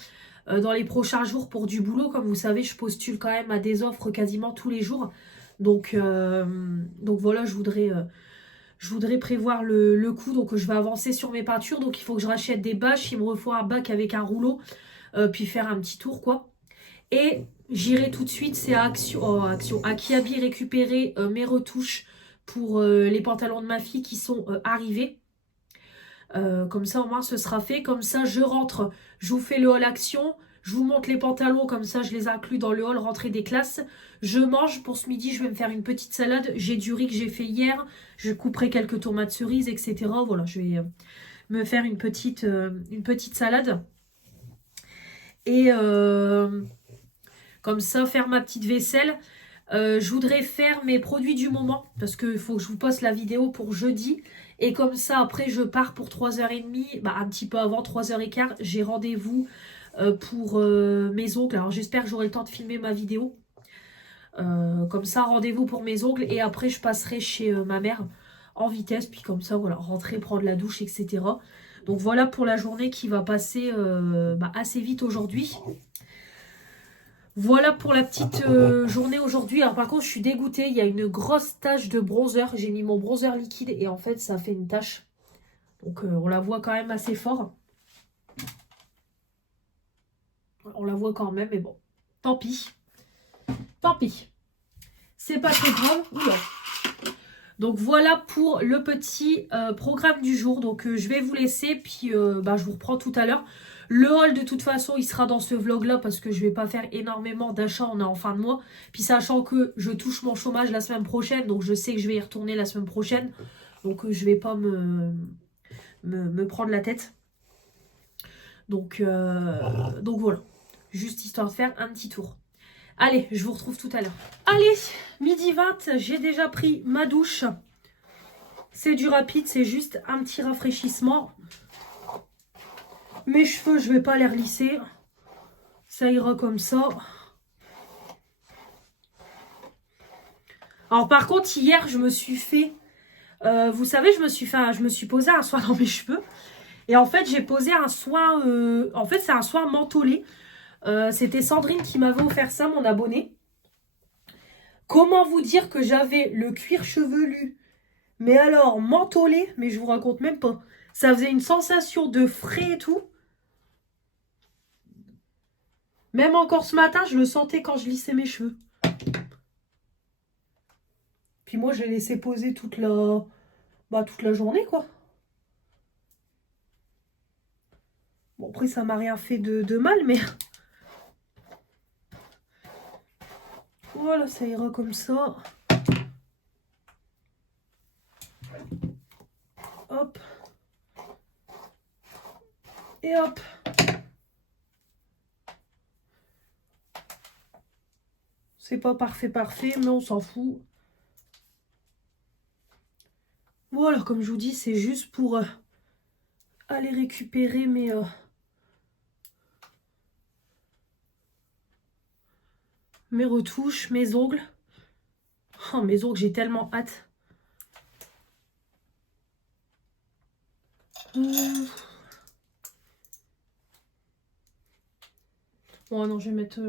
dans les prochains jours pour du boulot. Comme vous savez, je postule quand même à des offres quasiment tous les jours. Donc voilà, je voudrais prévoir le coup. Donc je vais avancer sur mes peintures. Donc il faut que je rachète des bâches. Il me faut un bac avec un rouleau. Puis faire un petit tour quoi. Et j'irai tout de suite, c'est à à Kiabi récupérer mes retouches pour les pantalons de ma fille qui sont arrivés. Comme ça au moins ce sera fait. Comme ça je rentre, je vous fais le haul Action, je vous montre les pantalons, comme ça je les inclus dans le haul rentrée des classes. Je mange pour ce midi, je vais me faire une petite salade. J'ai du riz que j'ai fait hier, je couperai quelques tomates cerises, etc. Voilà, je vais me faire une petite salade. Et comme ça, faire ma petite vaisselle. Je voudrais faire mes produits du moment parce qu'il faut que je vous poste la vidéo pour jeudi. Et comme ça, après, je pars pour 3h30. Bah, un petit peu avant 3h15, j'ai rendez-vous pour mes ongles. Alors, j'espère que j'aurai le temps de filmer ma vidéo. Comme ça, rendez-vous pour mes ongles. Et après, je passerai chez ma mère en vitesse. Puis comme ça, voilà, rentrer, prendre la douche, etc. Donc, voilà pour la journée qui va passer assez vite aujourd'hui. Voilà pour la petite journée aujourd'hui. Alors par contre, je suis dégoûtée. Il y a une grosse tache de bronzer. J'ai mis mon bronzer liquide et en fait, ça fait une tache. Donc on la voit quand même assez fort. On la voit quand même, mais bon. Tant pis. Tant pis. C'est pas très grave. Oula. Donc voilà pour le petit programme du jour. Donc je vais vous laisser. Puis je vous reprends tout à l'heure. Le haul, de toute façon, il sera dans ce vlog-là parce que je vais pas faire énormément d'achats. On est en fin de mois. Puis sachant que je touche mon chômage la semaine prochaine, donc je sais que je vais y retourner la semaine prochaine. Donc je vais pas me prendre la tête. Donc voilà. Juste histoire de faire un petit tour. Allez, je vous retrouve tout à l'heure. Allez, midi 20, j'ai déjà pris ma douche. C'est du rapide, c'est juste un petit rafraîchissement. Mes cheveux, je vais pas les relisser. Ça ira comme ça. Alors par contre, hier, je me suis fait... vous savez, je me suis posé un soin dans mes cheveux. Et en fait, j'ai posé un soin... en fait, c'est un soin mentholé. C'était Sandrine qui m'avait offert ça, mon abonnée. Comment vous dire que j'avais le cuir chevelu, mais alors mentholé, mais je vous raconte même pas. Ça faisait une sensation de frais et tout. Même encore ce matin, je le sentais quand je lissais mes cheveux. Puis moi, j'ai laissé poser toute la journée, quoi. Bon, après, ça m'a rien fait de mal, mais... Voilà, ça ira comme ça. Hop. Et hop. C'est pas parfait, mais on s'en fout. Voilà, comme je vous dis, c'est juste pour aller récupérer mes retouches, mes ongles. Oh, mes ongles, j'ai tellement hâte. Bon, non, je vais mettre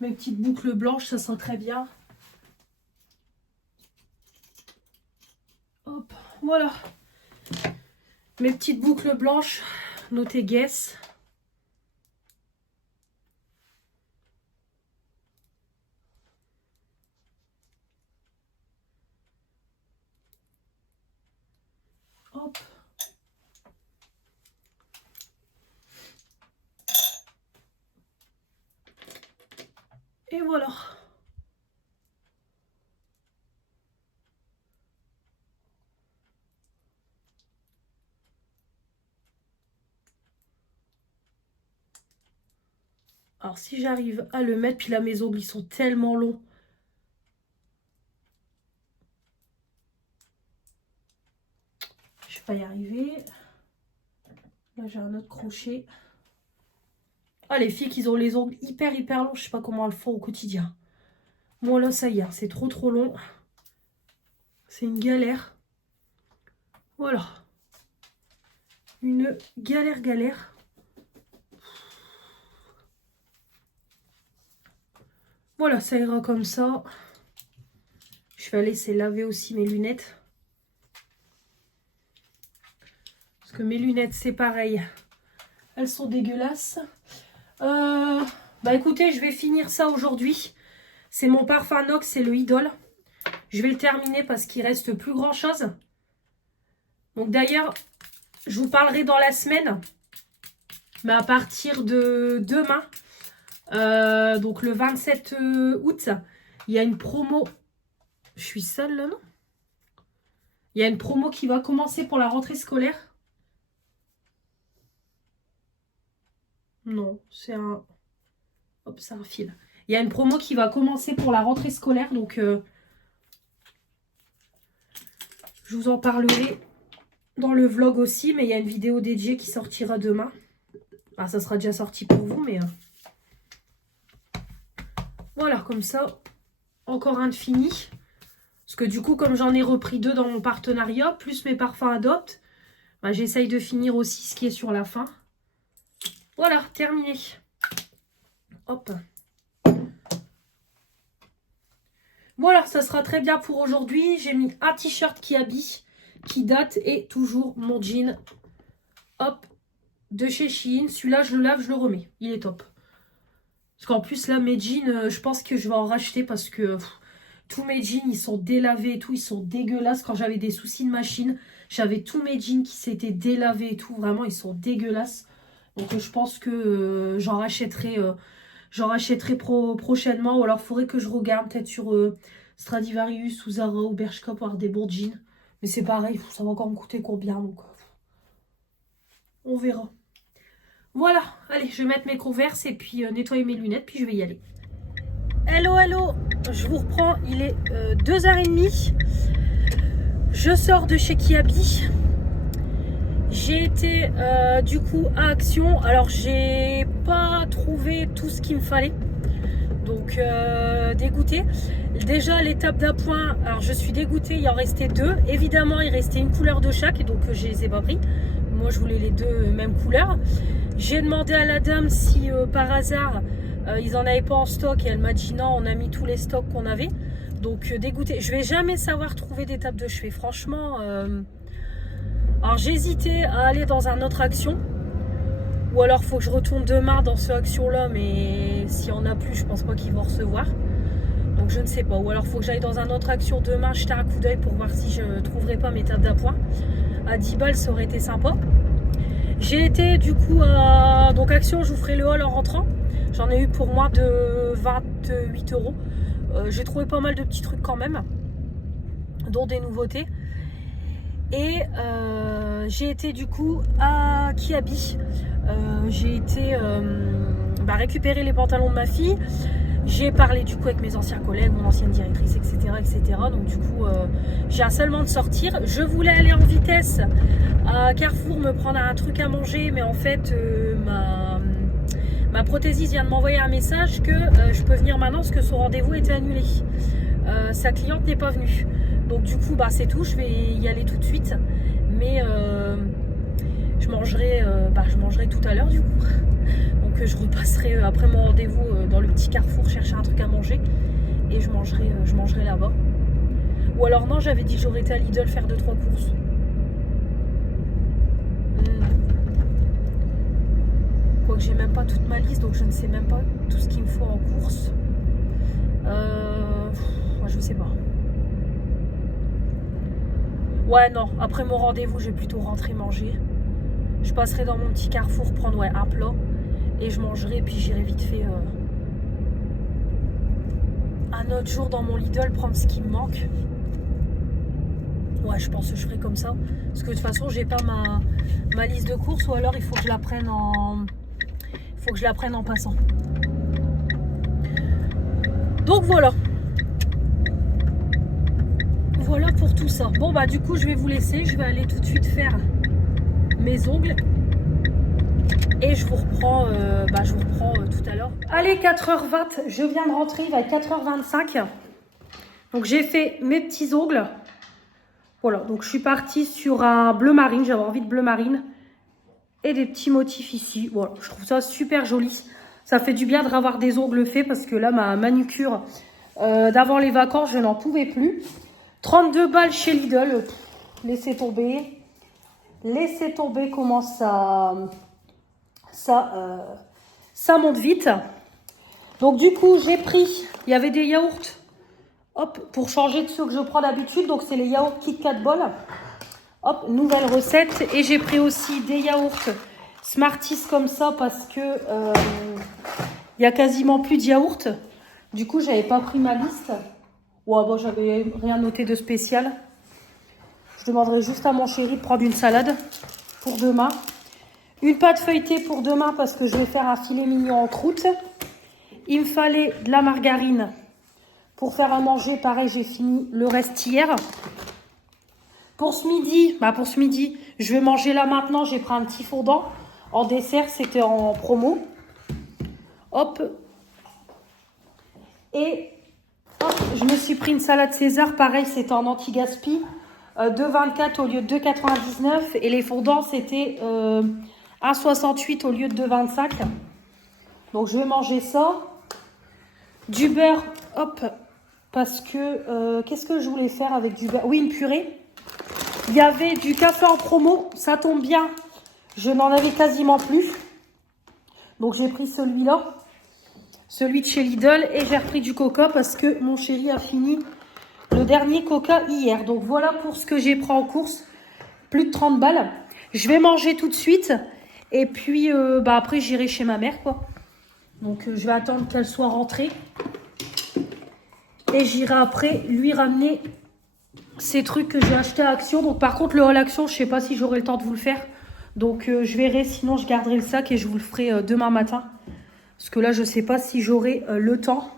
mes petites boucles blanches, ça sent très bien. Hop, voilà. Mes petites boucles blanches, notez Guess. Hop. Et voilà. Alors si j'arrive à le mettre, puis là mes ongles ils sont tellement longs. Je vais pas y arriver. Là j'ai un autre crochet. Ah les filles qui ont les ongles hyper longs, je sais pas comment elles font au quotidien. Moi là ça y est, c'est trop long. C'est une galère. Voilà. Une galère. Voilà, ça ira comme ça. Je vais laisser laver aussi mes lunettes. Parce que mes lunettes, c'est pareil. Elles sont dégueulasses. Bah écoutez, je vais finir ça aujourd'hui. C'est mon parfum Nox, c'est le Idol. Je vais le terminer parce qu'il reste plus grand chose. Donc d'ailleurs, je vous parlerai dans la semaine. Mais à partir de demain, donc le 27 août, il y a une promo. Je suis seule là, non? Il y a une promo qui va commencer pour la rentrée scolaire. Non, c'est un... Hop, c'est un fil. Il y a une promo qui va commencer pour la rentrée scolaire, donc je vous en parlerai dans le vlog aussi, mais il y a une vidéo dédiée qui sortira demain. Ah, ça sera déjà sorti pour vous, mais... Voilà, comme ça, encore un de fini. Parce que du coup, comme j'en ai repris 2 dans mon partenariat, plus mes parfums Adopt, bah, j'essaye de finir aussi ce qui est sur la fin. Voilà, terminé. Hop. Voilà, ça sera très bien pour aujourd'hui. J'ai mis un t-shirt Kiabi qui date et toujours mon jean. Hop, de chez Shein. Celui-là, je le lave, je le remets. Il est top. Parce qu'en plus, là, mes jeans, je pense que je vais en racheter parce que tous mes jeans, ils sont délavés et tout. Ils sont dégueulasses. Quand j'avais des soucis de machine, j'avais tous mes jeans qui s'étaient délavés et tout. Vraiment, ils sont dégueulasses. Donc, je pense que j'en rachèterai prochainement. Ou alors, il faudrait que je regarde peut-être sur Stradivarius ou Zara ou Bershka pour avoir des bons jeans. Mais c'est pareil, ça va encore me coûter combien. Donc, on verra. Voilà, allez, je vais mettre mes converses et puis nettoyer mes lunettes, puis je vais y aller. Hello, je vous reprends, il est 2h30. Je sors de chez Kiabi. J'ai été du coup à Action. Alors, j'ai pas trouvé tout ce qu'il me fallait. Donc, dégoûtée. Déjà, l'étape d'appoint, alors je suis dégoûtée, il en restait 2. Évidemment, il restait une couleur de chaque, donc je les ai pas pris. Moi, je voulais les 2 mêmes couleurs. J'ai demandé à la dame si par hasard ils en avaient pas en stock et elle m'a dit non, on a mis tous les stocks qu'on avait. Donc dégoûtée. Je vais jamais savoir trouver des tapes de chevet. Franchement, alors j'hésitais à aller dans un autre Action. Ou alors faut que je retourne demain dans ce Action là, mais s'il y en a plus, je pense pas qu'ils vont recevoir. Donc je ne sais pas. Ou alors faut que j'aille dans un autre Action demain, jeter un coup d'œil pour voir si je trouverai pas mes tapes d'appoint. À 10 balles, ça aurait été sympa. J'ai été du coup à donc Action, je vous ferai le haul en rentrant. J'en ai eu pour moi de 28 €. J'ai trouvé pas mal de petits trucs quand même, dont des nouveautés. Et j'ai été du coup à Kiabi. J'ai été récupérer les pantalons de ma fille. J'ai parlé du coup avec mes anciens collègues, mon ancienne directrice, etc. Donc du coup, j'ai un seulement de sortir. Je voulais aller en vitesse à Carrefour me prendre un truc à manger, mais en fait, ma prothésiste vient de m'envoyer un message que je peux venir maintenant parce que son rendez-vous était annulé. Sa cliente n'est pas venue. Donc du coup, c'est tout. Je vais y aller tout de suite. Mais mangerai tout à l'heure du coup. Donc je repasserai après mon rendez-vous dans le petit carrefour chercher un truc à manger. Et je mangerai là-bas. Ou alors non, j'avais dit que j'aurais été à Lidl faire 2-3 courses. Quoique j'ai même pas toute ma liste, donc je ne sais même pas tout ce qu'il me faut en course. Je sais pas. Ouais, non, après mon rendez-vous, je vais plutôt rentrer manger. Je passerai dans mon petit carrefour prendre un plat. Et je mangerai, puis j'irai vite fait un autre jour dans mon Lidl prendre ce qui me manque. Ouais, je pense que je ferai comme ça. Parce que de toute façon, j'ai pas ma liste de courses, ou alors il faut que je la prenne en passant. Donc voilà. Voilà pour tout ça. Bon bah du coup je vais vous laisser. Je vais aller tout de suite faire mes ongles. Et je vous reprends, tout à l'heure. Allez, 4h20, je viens de rentrer, il va être 4h25. Donc j'ai fait mes petits ongles. Voilà, donc je suis partie sur un bleu marine, j'avais envie de bleu marine. Et des petits motifs ici. Voilà, je trouve ça super joli. Ça fait du bien de revoir des ongles faits parce que là, ma manucure d'avant les vacances, je n'en pouvais plus. 32 balles chez Lidl. Laissez tomber. Laissez tomber comment ça monte vite. Donc du coup, j'ai pris, il y avait des yaourts, hop, pour changer de ceux que je prends d'habitude. Donc c'est les yaourts Kit Kat Ball. Hop, nouvelle recette. Et j'ai pris aussi des yaourts Smarties comme ça parce que il y a quasiment plus de yaourts. Du coup, j'avais pas pris ma liste. Ouais, bon, j'avais rien noté de spécial. Je demanderai juste à mon chéri de prendre une salade pour demain. Une pâte feuilletée pour demain parce que je vais faire un filet mignon en croûte. Il me fallait de la margarine pour faire à manger. Pareil, j'ai fini le reste hier. Pour ce midi, je vais manger là maintenant. J'ai pris un petit fondant en dessert. C'était en promo. Hop. Et hop, je me suis pris une salade César. Pareil, c'était en anti-gaspi. 2,24 au lieu de 2,99. Et les fondants, c'était 1,68 au lieu de 2,25. Donc, je vais manger ça. Du beurre, hop. Parce que, qu'est-ce que je voulais faire avec du beurre? Oui, une purée. Il y avait du café en promo. Ça tombe bien. Je n'en avais quasiment plus. Donc, j'ai pris celui-là. Celui de chez Lidl. Et j'ai repris du coca parce que mon chéri a fini le dernier coca hier. Donc, voilà pour ce que j'ai pris en course. Plus de 30 balles. Je vais manger tout de suite. Et puis, après, j'irai chez ma mère, quoi. Donc, je vais attendre qu'elle soit rentrée. Et j'irai après lui ramener ces trucs que j'ai achetés à Action. Donc, par contre, le haul Action, je ne sais pas si j'aurai le temps de vous le faire. Donc, je verrai. Sinon, je garderai le sac et je vous le ferai demain matin. Parce que là, je ne sais pas si j'aurai le temps.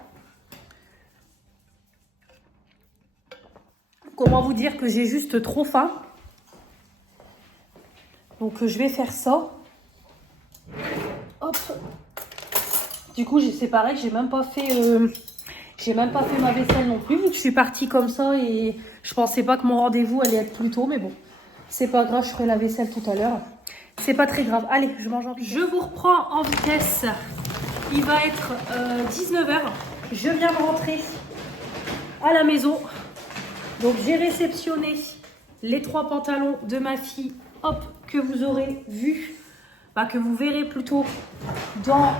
Comment vous dire que j'ai juste trop faim. Donc, je vais faire ça. Hop. Du coup, c'est pareil, j'ai même pas fait ma vaisselle non plus, vu que je suis partie comme ça et je pensais pas que mon rendez-vous allait être plus tôt, mais bon, c'est pas grave, je ferai la vaisselle tout à l'heure. C'est pas très grave. Allez, je mange en vitesse. Je vous reprends en vitesse. Il va être 19h. Je viens de rentrer à la maison. Donc, j'ai réceptionné les 3 pantalons de ma fille, hop, que vous aurez vu. Que vous verrez plutôt dans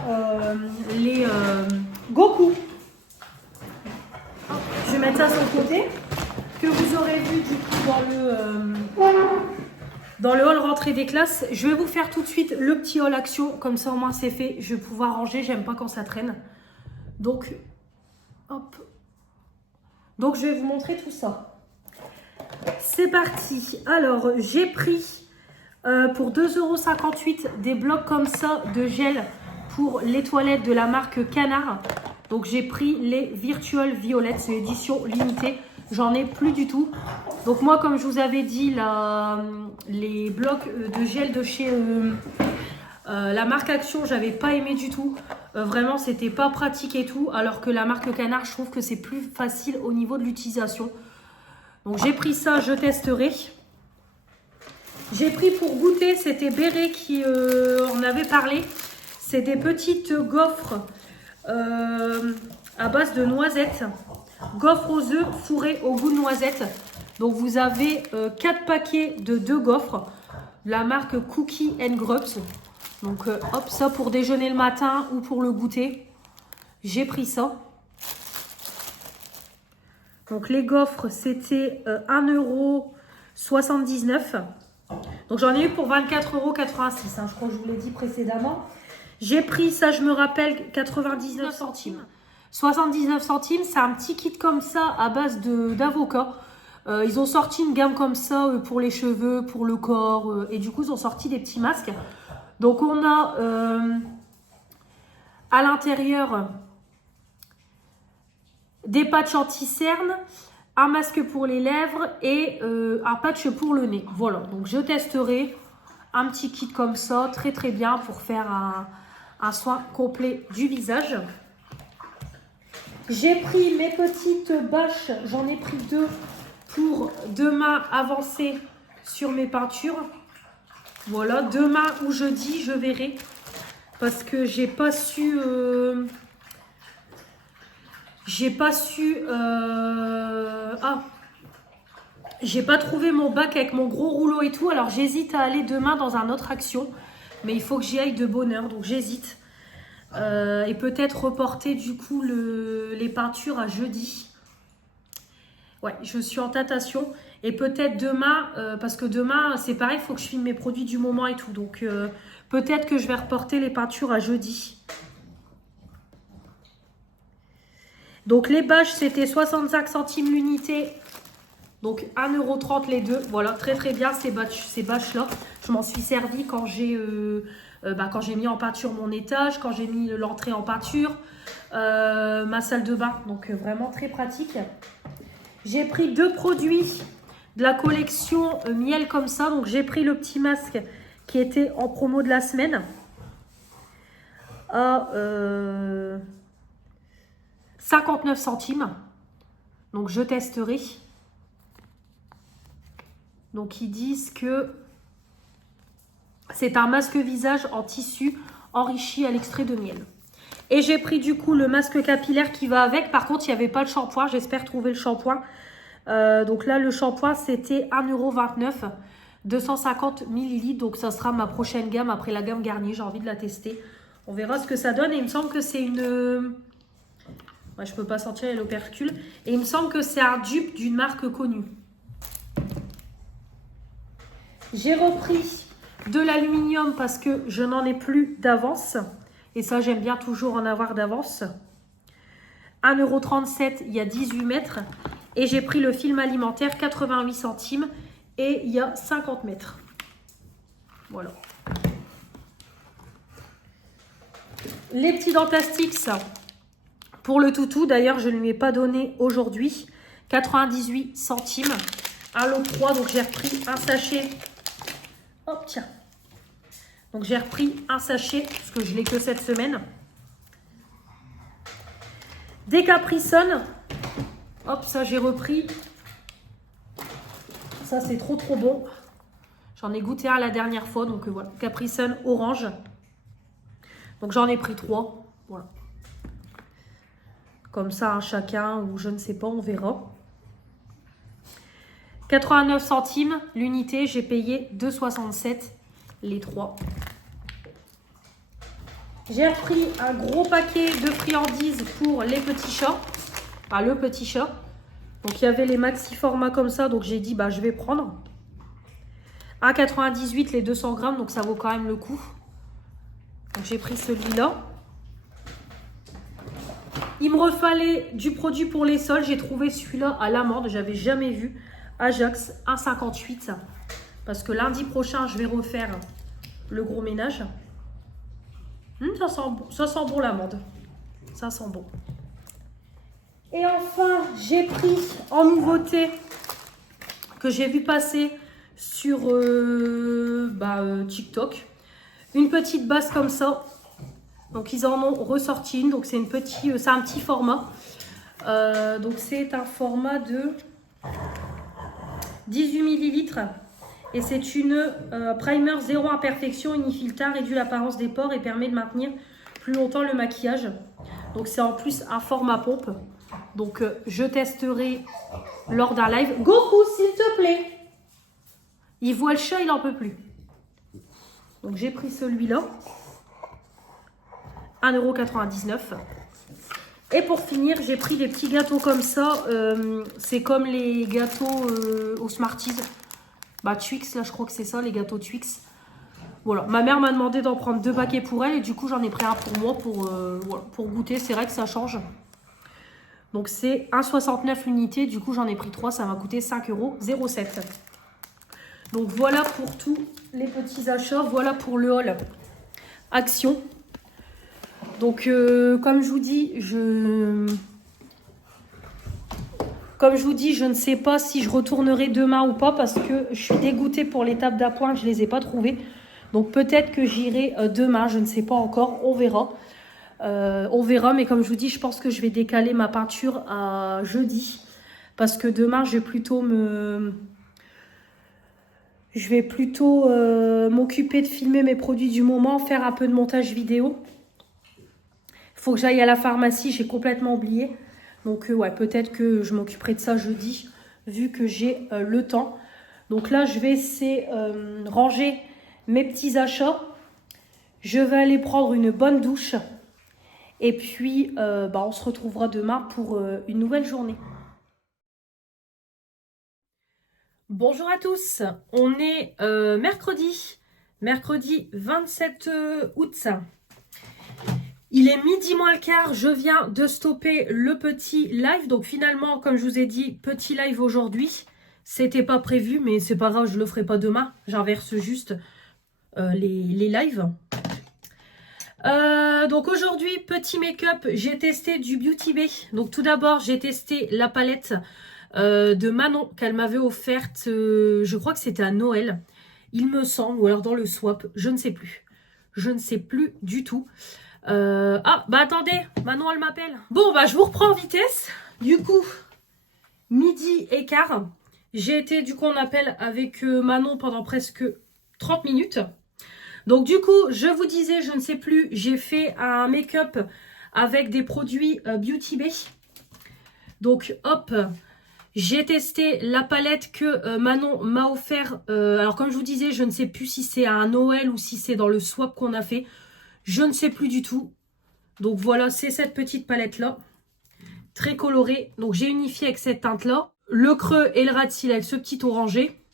les Goku. Je vais mettre ça sur le côté. Que vous aurez vu du coup dans le hall rentrée des classes. Je vais vous faire tout de suite le petit hall Action. Comme ça au moins c'est fait. Je vais pouvoir ranger. J'aime pas quand ça traîne. Donc, hop. Donc je vais vous montrer tout ça. C'est parti. Alors j'ai pris... pour 2,58 € des blocs comme ça de gel pour les toilettes de la marque Canard. Donc j'ai pris les Virtual Violettes, c'est édition limitée. J'en ai plus du tout. Donc moi, comme je vous avais dit, les blocs de gel de chez la marque Action, j'avais pas aimé du tout. Vraiment, c'était pas pratique et tout. Alors que la marque Canard, je trouve que c'est plus facile au niveau de l'utilisation. Donc j'ai pris ça, je testerai. J'ai pris pour goûter, c'était Béret qui en avait parlé. C'est des petites gaufres à base de noisettes. Gaufres aux œufs fourrées au goût de noisette. Donc vous avez 4 paquets de 2 gaufres. La marque Cookie and Grubs. Donc hop, ça pour déjeuner le matin ou pour le goûter. J'ai pris ça. Donc les gaufres, c'était 1,79 €. Donc j'en ai eu pour 24,86 €, hein, je crois que je vous l'ai dit précédemment. J'ai pris, ça je me rappelle, 99 centimes. 79 centimes, c'est un petit kit comme ça à base d'avocat. Ils ont sorti une gamme comme ça pour les cheveux, pour le corps. Et du coup, ils ont sorti des petits masques. Donc on a à l'intérieur des patchs anti-cerne, un masque pour les lèvres et un patch pour le nez. Voilà, donc je testerai un petit kit comme ça, très très bien pour faire un soin complet du visage. J'ai pris mes petites bâches, j'en ai pris 2 pour demain avancer sur mes peintures. Voilà, demain ou jeudi, je verrai parce que j'ai pas su... j'ai pas trouvé mon bac avec mon gros rouleau et tout. Alors j'hésite à aller demain dans un autre action. Mais il faut que j'y aille de bonne heure. Donc j'hésite. Et peut-être reporter du coup les peintures à jeudi. Ouais, je suis en tâtation. Et peut-être demain, parce que demain c'est pareil, il faut que je filme mes produits du moment et tout. Donc peut-être que je vais reporter les peintures à jeudi. Donc les bâches, c'était 65 centimes l'unité. Donc 1,30 € les deux. Voilà, très très bien ces bâches-là. Je m'en suis servi quand j'ai mis en peinture mon étage, quand j'ai mis l'entrée en peinture, ma salle de bain. Donc vraiment très pratique. J'ai pris 2 produits de la collection miel comme ça. Donc j'ai pris le petit masque qui était en promo de la semaine. À 59 centimes. Donc je testerai. Donc ils disent que c'est un masque visage en tissu enrichi à l'extrait de miel. Et j'ai pris du coup le masque capillaire qui va avec. Par contre, il n'y avait pas le shampoing. J'espère trouver le shampoing. Donc là, le shampoing, c'était 1,29 €. 250 ml. Donc ça sera ma prochaine gamme après la gamme Garnier. J'ai envie de la tester. On verra ce que ça donne. Et il me semble que c'est une... Ouais, je peux pas sentir l'opercule. Et il me semble que c'est un dupe d'une marque connue. J'ai repris de l'aluminium parce que je n'en ai plus d'avance. Et ça, j'aime bien toujours en avoir d'avance. 1,37 €, il y a 18 mètres. Et j'ai pris le film alimentaire, 88 centimes. Et il y a 50 mètres. Voilà. Les petits Dentastix pour le toutou. D'ailleurs, je ne lui ai pas donné aujourd'hui. 98 centimes. Un lot 3. Donc, j'ai repris un sachet. Hop, tiens. Donc, j'ai repris un sachet parce que je l'ai que cette semaine. Des Capri-Sun. Hop, ça, j'ai repris. Ça, c'est trop, trop bon. J'en ai goûté un la dernière fois. Donc, voilà. Capri-Sun orange. Donc, j'en ai pris 3. Voilà. Comme ça, hein, chacun ou je ne sais pas, on verra. 89 centimes l'unité, j'ai payé 2,67 € les 3. J'ai repris un gros paquet de friandises pour les petits chats. Enfin, le petit chat. Donc, il y avait les maxi formats comme ça. Donc, j'ai dit, bah, je vais prendre. 1,98 € les 200 grammes. Donc, ça vaut quand même le coup. Donc, j'ai pris celui-là. Il me refallait du produit pour les sols. J'ai trouvé celui-là à l'amande. J'avais jamais vu. Ajax 1,58 €. Parce que lundi prochain, je vais refaire le gros ménage. Ça sent bon l'amande. Ça sent bon. Et enfin, j'ai pris en nouveauté que j'ai vu passer sur TikTok. Une petite base comme ça. Donc, ils en ont ressorti une. Donc, c'est un petit format. Donc, c'est un format de 18 ml. Et c'est une primer zéro imperfection, unifile tard, réduit l'apparence des pores et permet de maintenir plus longtemps le maquillage. Donc c'est en plus un format pompe. Donc je testerai lors d'un live. Goku, s'il te plaît. Il voit le chat, il n'en peut plus. Donc j'ai pris celui-là. 1,99 €. Et pour finir, j'ai pris des petits gâteaux comme ça. C'est comme les gâteaux au Smarties. Bah Twix, là je crois que c'est ça, les gâteaux Twix. Voilà, ma mère m'a demandé d'en prendre 2 paquets pour elle. Et du coup j'en ai pris un pour moi voilà, pour goûter. C'est vrai que ça change. Donc c'est 1,69 € l'unité. Du coup j'en ai pris 3, ça m'a coûté 5,07 €. Donc voilà pour tous les petits achats. Voilà pour le haul Action. Donc comme je vous dis, je ne sais pas si je retournerai demain ou pas parce que je suis dégoûtée pour les tables d'appoint, je ne les ai pas trouvées. Donc peut-être que j'irai demain, je ne sais pas encore, on verra. On verra, mais comme je vous dis, je pense que je vais décaler ma peinture à jeudi. Parce que demain, je vais plutôt m'occuper de filmer mes produits du moment, faire un peu de montage vidéo. Il faut que j'aille à la pharmacie, j'ai complètement oublié. Donc ouais, peut-être que je m'occuperai de ça jeudi, vu que j'ai le temps. Donc là, je vais essayer ranger mes petits achats. Je vais aller prendre une bonne douche. Et puis, on se retrouvera demain pour une nouvelle journée. Bonjour à tous, on est mercredi 27 août. Il est midi moins le quart, je viens de stopper le petit live. Donc finalement, comme je vous ai dit, petit live aujourd'hui. C'était pas prévu, mais c'est pas grave, je le ferai pas demain. J'inverse juste les lives. Donc aujourd'hui, petit make-up, j'ai testé du Beauty Bay. Donc tout d'abord, j'ai testé la palette de Manon qu'elle m'avait offerte, je crois que c'était à Noël, il me semble, ou alors dans le swap, je ne sais plus. Je ne sais plus du tout. Ah, bah attendez, Manon elle m'appelle. Bon, bah je vous reprends en vitesse. Du coup, midi et quart, j'ai été du coup en appel avec Manon pendant presque 30 minutes. Donc du coup, je vous disais, je ne sais plus, j'ai fait un make-up avec des produits Beauty Bay. Donc hop, j'ai testé la palette que Manon m'a offert. Alors comme je vous disais, je ne sais plus si c'est à un Noël ou si c'est dans le swap qu'on a fait. Je ne sais plus du tout. Donc voilà, c'est cette petite palette-là. Très colorée. Donc j'ai unifié avec cette teinte-là. Le creux et le ras de cils avec ce petit orangé.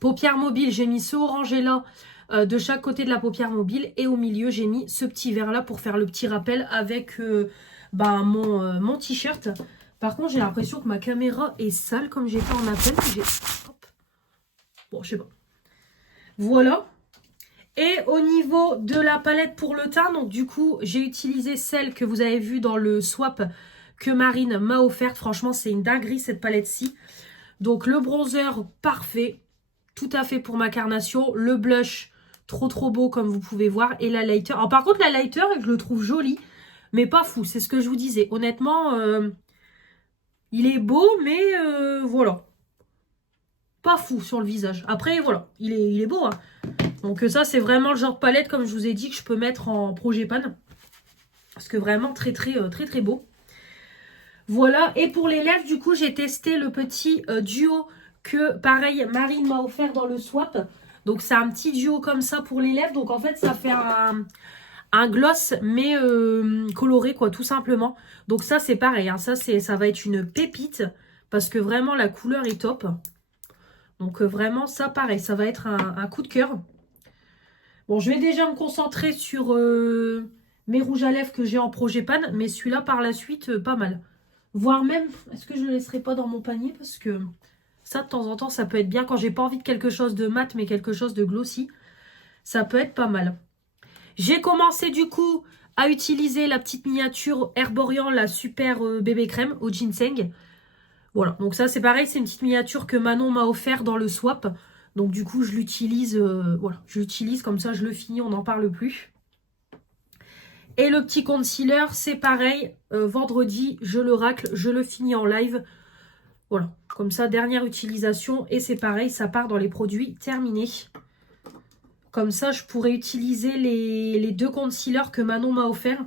Paupière mobile, j'ai mis ce orangé-là de chaque côté de la paupière mobile. Et au milieu, j'ai mis ce petit vert-là pour faire le petit rappel avec mon t-shirt. Par contre, j'ai l'impression que ma caméra est sale comme j'ai fait en appel. Bon, je sais pas. Voilà. Et au niveau de la palette pour le teint, donc du coup, j'ai utilisé celle que vous avez vue dans le swap que Marine m'a offerte. Franchement, c'est une dinguerie cette palette-ci. Donc le bronzer, parfait. Tout à fait pour ma carnation. Le blush, trop beau comme vous pouvez voir. Et la lighter. Alors par contre, la lighter, je le trouve joli, mais pas fou. C'est ce que je vous disais. Honnêtement, il est beau, mais voilà. Pas fou sur le visage. Après, voilà, il est beau. Hein. Donc ça, c'est vraiment le genre de palette, comme je vous ai dit, que je peux mettre en projet pan. Parce que vraiment, très beau. Voilà. Et pour les lèvres, du coup, j'ai testé le petit duo que, pareil, Marine m'a offert dans le swap. Donc, c'est un petit duo comme ça pour les lèvres. Donc, en fait, ça fait un gloss, mais coloré, quoi, tout simplement. Donc, ça, c'est pareil. Hein, ça va être une pépite. Parce que vraiment, la couleur est top. Donc, vraiment, ça, pareil. Ça va être un coup de cœur. Bon, je vais déjà me concentrer sur mes rouges à lèvres que j'ai en projet pan. Mais celui-là, par la suite, pas mal. Voire même, est-ce que je ne le laisserai pas dans mon panier? Parce que ça, de temps en temps, ça peut être bien. Quand j'ai pas envie de quelque chose de mat, mais quelque chose de glossy, ça peut être pas mal. J'ai commencé du coup à utiliser la petite miniature Herborian, la super bébé crème au ginseng. Voilà, donc ça c'est pareil, c'est une petite miniature que Manon m'a offert dans le swap. Donc du coup je l'utilise, voilà, je l'utilise comme ça, je le finis, on n'en parle plus. Et le petit concealer, c'est pareil, vendredi, je le racle, je le finis en live. Voilà, comme ça, dernière utilisation. Et c'est pareil, ça part dans les produits terminés. Comme ça, je pourrais utiliser les 2 concealers que Manon m'a offert.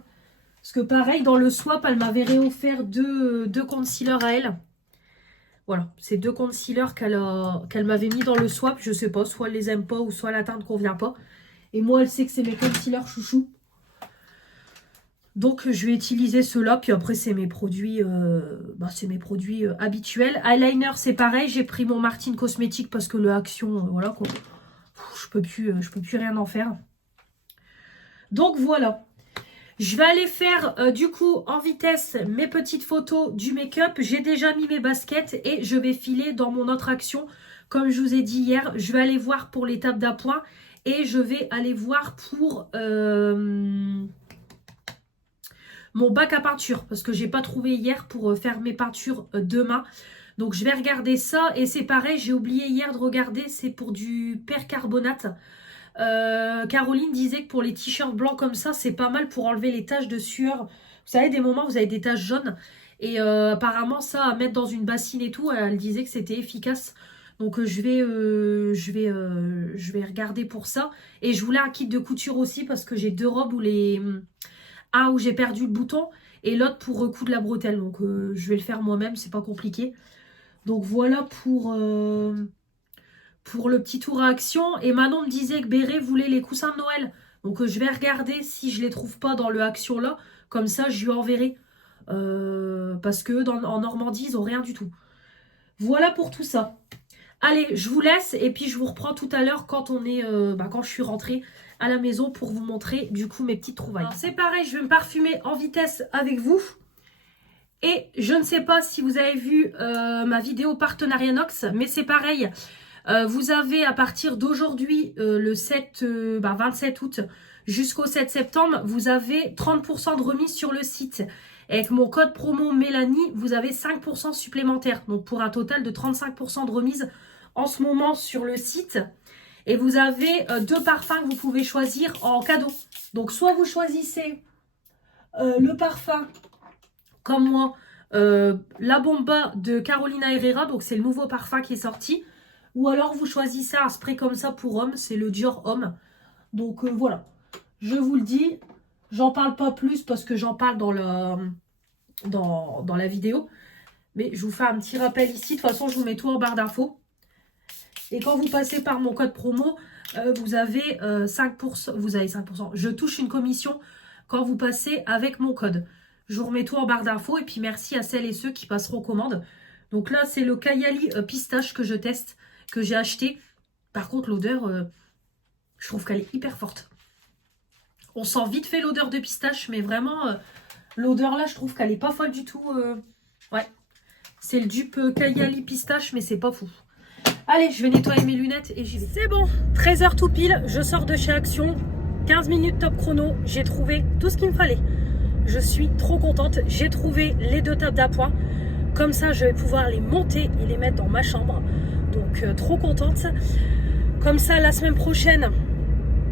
Parce que pareil, dans le swap, elle m'avait réoffert deux concealers à elle. Voilà, c'est 2 concealers qu'elle m'avait mis dans le swap. Je sais pas, soit elle les aime pas ou soit la teinte ne convient pas. Et moi, elle sait que c'est mes concealers chouchou. Donc, je vais utiliser ceux-là. Puis après, c'est mes produits, habituels. Eyeliner, c'est pareil. J'ai pris mon Martine Cosmétique parce que le Action, voilà quoi. Je peux plus rien en faire. Donc, voilà. Je vais aller faire, du coup, en vitesse, mes petites photos du make-up. J'ai déjà mis mes baskets et je vais filer dans mon autre action. Comme je vous ai dit hier, je vais aller voir pour l'étape d'appoint. Et je vais aller voir pour mon bac à peinture, parce que j'ai pas trouvé hier pour faire mes peintures demain. Donc je vais regarder ça. Et c'est pareil, j'ai oublié hier de regarder, c'est pour du percarbonate. Caroline disait que pour les t-shirts blancs comme ça, c'est pas mal pour enlever les taches de sueur. Vous savez, des moments où vous avez des taches jaunes. Et apparemment, ça, à mettre dans une bassine et tout, elle disait que c'était efficace. Donc je vais regarder pour ça. Et je voulais un kit de couture aussi, parce que j'ai 2 robes où où j'ai perdu le bouton et l'autre pour recoudre la bretelle. Donc je vais le faire moi-même, c'est pas compliqué. Donc voilà pour le petit tour à action. Et Manon me disait que Béret voulait les coussins de Noël. Donc je vais regarder si je les trouve pas dans le action là. Comme ça je lui enverrai. Parce que en Normandie ils ont rien du tout. Voilà pour tout ça. Allez, je vous laisse et puis je vous reprends tout à l'heure quand quand je suis rentrée à la maison pour vous montrer du coup mes petites trouvailles. C'est pareil, je vais me parfumer en vitesse avec vous. Et je ne sais pas si vous avez vu ma vidéo partenariat Nox, mais c'est pareil. Vous avez à partir d'aujourd'hui, le 27 août jusqu'au 7 septembre, vous avez 30% de remise sur le site. Avec mon code promo Mélanie, vous avez 5% supplémentaire. Donc pour un total de 35% de remise en ce moment sur le site. Et vous avez 2 parfums que vous pouvez choisir en cadeau. Donc soit vous choisissez le parfum, comme moi, La Bomba de Carolina Herrera. Donc c'est le nouveau parfum qui est sorti. Ou alors vous choisissez un spray comme ça pour homme. C'est le Dior Homme. Donc voilà. Je vous le dis. J'en parle pas plus parce que j'en parle dans la vidéo. Mais je vous fais un petit rappel ici. De toute façon, je vous mets tout en barre d'infos. Et quand vous passez par mon code promo, vous avez 5%. Vous avez 5%. Je touche une commission quand vous passez avec mon code. Je vous remets tout en barre d'infos. Et puis merci à celles et ceux qui passeront commande. Donc là, c'est le Kayali pistache que je teste, que j'ai acheté. Par contre, l'odeur, je trouve qu'elle est hyper forte. On sent vite fait l'odeur de pistache, mais vraiment, l'odeur là, je trouve qu'elle est pas folle du tout. Ouais, c'est le dupe Kayali pistache, mais c'est pas fou. Allez, je vais nettoyer mes lunettes et j'y vais. C'est bon, 13h tout pile, je sors de chez Action. 15 minutes top chrono, j'ai trouvé tout ce qu'il me fallait. Je suis trop contente, j'ai trouvé les 2 tables d'appoint. Comme ça, je vais pouvoir les monter et les mettre dans ma chambre. Donc, trop contente. Comme ça, la semaine prochaine,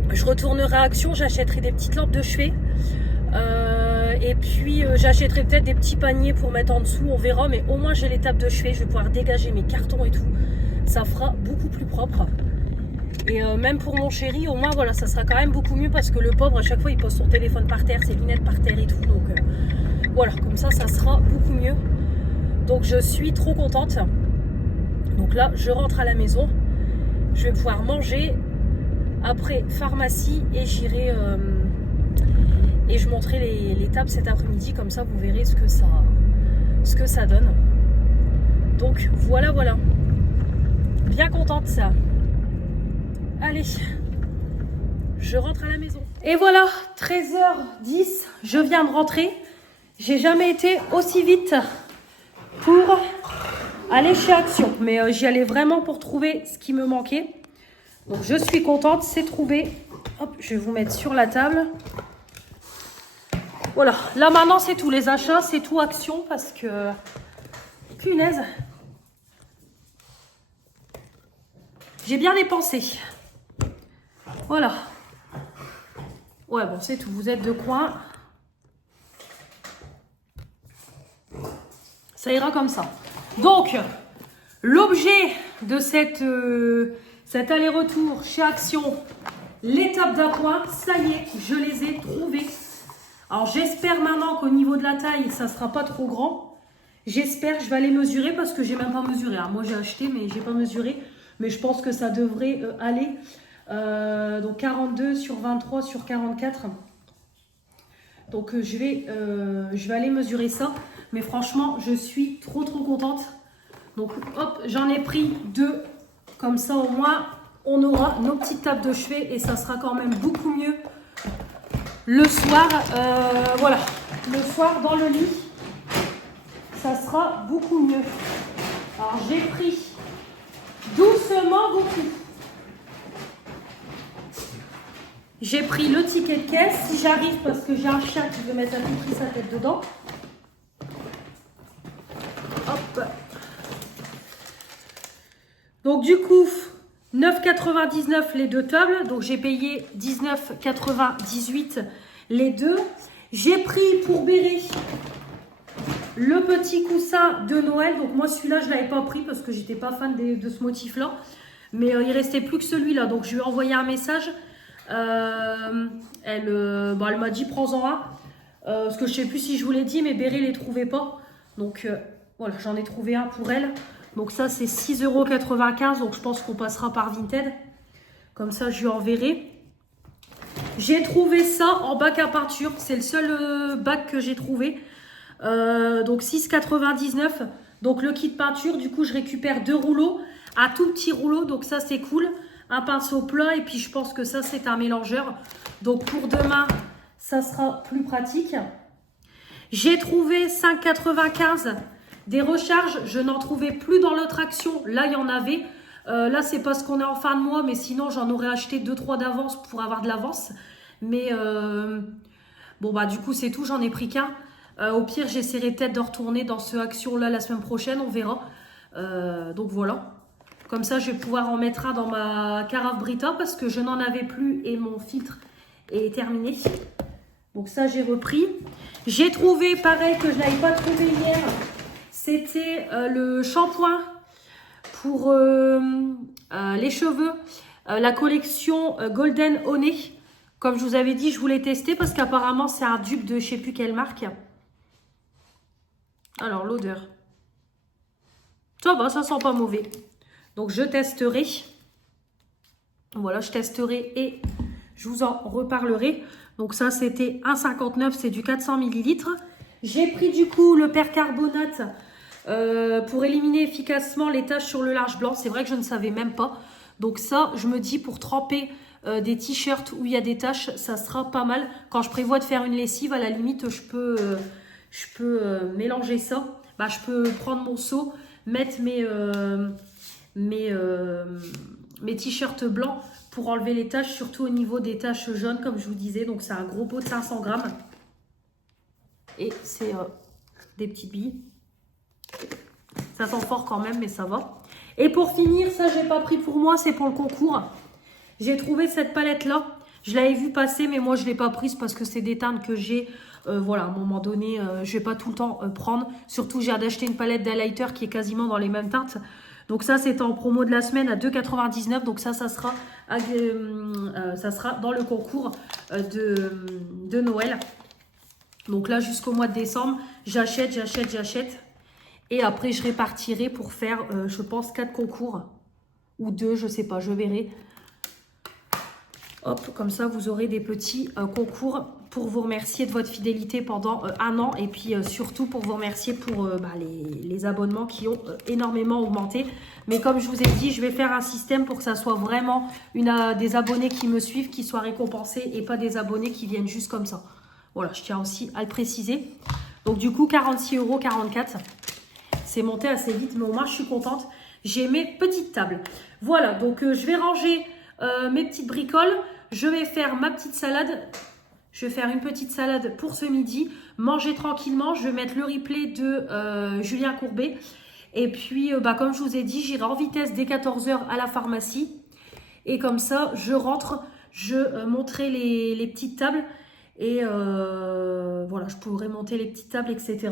je retournerai à Action, j'achèterai des petites lampes de chevet. Et puis j'achèterai peut-être des petits paniers pour mettre en dessous, on verra. Mais au moins j'ai les tables de chevet, je vais pouvoir dégager mes cartons et tout. Ça fera beaucoup plus propre. Et même pour mon chéri, au moins voilà, ça sera quand même beaucoup mieux. Parce que le pauvre, à chaque fois, il pose son téléphone par terre, ses lunettes par terre et tout. Donc voilà, comme ça sera beaucoup mieux. Donc je suis trop contente. Donc là, je rentre à la maison. Je vais pouvoir manger. Après, pharmacie, et j'irai et je montrerai les tables cet après-midi. Comme ça, vous verrez ce que ça donne. Donc, voilà. Bien contente, ça. Allez, je rentre à la maison. Et voilà, 13h10, je viens de rentrer. J'ai jamais été aussi vite pour aller chez Action. Mais j'y allais vraiment pour trouver ce qui me manquait. Donc je suis contente, c'est trouvé. Hop, je vais vous mettre sur la table. Voilà, là maintenant c'est tout. Les achats, c'est tout Action parce que... Punaise. J'ai bien dépensé. Voilà. Ouais, bon, c'est tout. Vous êtes de coin. Ça ira comme ça. Donc, L'objet de cet aller-retour chez Action, les tables d'appoint, ça y est, je les ai trouvées. Alors j'espère maintenant qu'au niveau de la taille, ça ne sera pas trop grand. J'espère, je vais aller mesurer parce que j'ai même pas mesuré. Alors, moi j'ai acheté mais j'ai pas mesuré. Mais je pense que ça devrait aller. Donc 42 sur 23 sur 44. Donc je vais aller mesurer ça. Mais franchement, je suis trop contente. Donc hop, j'en ai pris 2. Comme ça au moins, on aura nos petites tables de chevet et ça sera quand même beaucoup mieux le soir. Voilà, le soir dans le lit, ça sera beaucoup mieux. Alors j'ai pris doucement beaucoup. J'ai pris le ticket de caisse, si j'arrive, parce que j'ai un chien qui veut mettre à tout prix sa tête dedans. Hop. Donc du coup, 9,99 les 2 tables. Donc j'ai payé 19,98 les 2. J'ai pris pour Béré le petit coussin de Noël. Donc moi celui-là je ne l'avais pas pris parce que j'étais pas fan de ce motif-là. Mais il restait plus que celui-là. Donc je lui ai envoyé un message. Elle m'a dit prends-en un. Parce que je ne sais plus si je vous l'ai dit, mais Béré ne les trouvait pas. Donc voilà, j'en ai trouvé un pour elle. Donc ça c'est 6,95 €. Donc je pense qu'on passera par Vinted. Comme ça je lui enverrai. J'ai trouvé ça en bac à peinture. C'est le seul bac que j'ai trouvé. Donc 6,99 €. Donc le kit peinture, du coup je récupère 2 rouleaux. Un tout petit rouleau, donc ça c'est cool. Un pinceau plat et puis je pense que ça c'est un mélangeur. Donc pour demain, ça sera plus pratique. J'ai trouvé 5,95 € des recharges. Je n'en trouvais plus dans l'autre Action. Là il y en avait. Là c'est parce qu'on est en fin de mois, mais sinon j'en aurais acheté 2-3 d'avance pour avoir de l'avance. Mais bon bah du coup c'est tout, j'en ai pris qu'un. Au pire j'essaierai peut-être de retourner dans ce Action là la semaine prochaine, on verra. Donc voilà. Comme ça, je vais pouvoir en mettre un dans ma carafe Brita parce que je n'en avais plus et mon filtre est terminé. Donc ça, j'ai repris. J'ai trouvé, pareil, que je n'avais pas trouvé hier. C'était le shampoing pour les cheveux. La collection Golden Honey. Comme je vous avais dit, je voulais tester parce qu'apparemment, c'est un dupe de je ne sais plus quelle marque. Alors, l'odeur. Ça va, ça sent pas mauvais. Donc, je testerai. Voilà, je testerai et je vous en reparlerai. Donc, ça, c'était 1,59 €. C'est du 400 ml. J'ai pris, du coup, le percarbonate pour éliminer efficacement les taches sur le large blanc. C'est vrai que je ne savais même pas. Donc, ça, je me dis, pour tremper des t-shirts où il y a des taches, ça sera pas mal. Quand je prévois de faire une lessive, à la limite, je peux mélanger ça. Bah, je peux prendre mon seau, mettre mes t-shirts blancs pour enlever les taches, surtout au niveau des taches jaunes, comme je vous disais. Donc, c'est un gros pot de 500 grammes. Et c'est des petites billes. Ça sent fort quand même, mais ça va. Et pour finir, ça, j'ai pas pris pour moi, c'est pour le concours. J'ai trouvé cette palette-là. Je l'avais vue passer, mais moi, je ne l'ai pas prise parce que c'est des teintes que j'ai. Voilà, à un moment donné, je ne vais pas tout le temps prendre. Surtout, j'ai d'acheter une palette d'highlighter qui est quasiment dans les mêmes teintes. Donc ça, c'était en promo de la semaine à 2,99 €. Donc ça sera dans le concours de Noël. Donc là, jusqu'au mois de décembre, j'achète. Et après, je répartirai pour faire, je pense, 4 concours. Ou 2, je ne sais pas, je verrai. Hop, comme ça, vous aurez des petits concours pour vous remercier de votre fidélité pendant un an. Et puis surtout pour vous remercier pour les abonnements qui ont énormément augmenté. Mais comme je vous ai dit, je vais faire un système pour que ça soit vraiment des abonnés qui me suivent, qui soient récompensés et pas des abonnés qui viennent juste comme ça. Voilà, je tiens aussi à le préciser. Donc du coup, 46,44 €. C'est monté assez vite, mais au moins je suis contente. J'ai mes petites tables. Voilà, donc je vais ranger mes petites bricoles. Je vais faire ma petite salade. Je vais faire une petite salade pour ce midi. Manger tranquillement. Je vais mettre le replay de Julien Courbet. Et puis, comme je vous ai dit, j'irai en vitesse dès 14 h à la pharmacie. Et comme ça, je rentre. Je monterai les petites tables. Et voilà, je pourrai monter les petites tables, etc.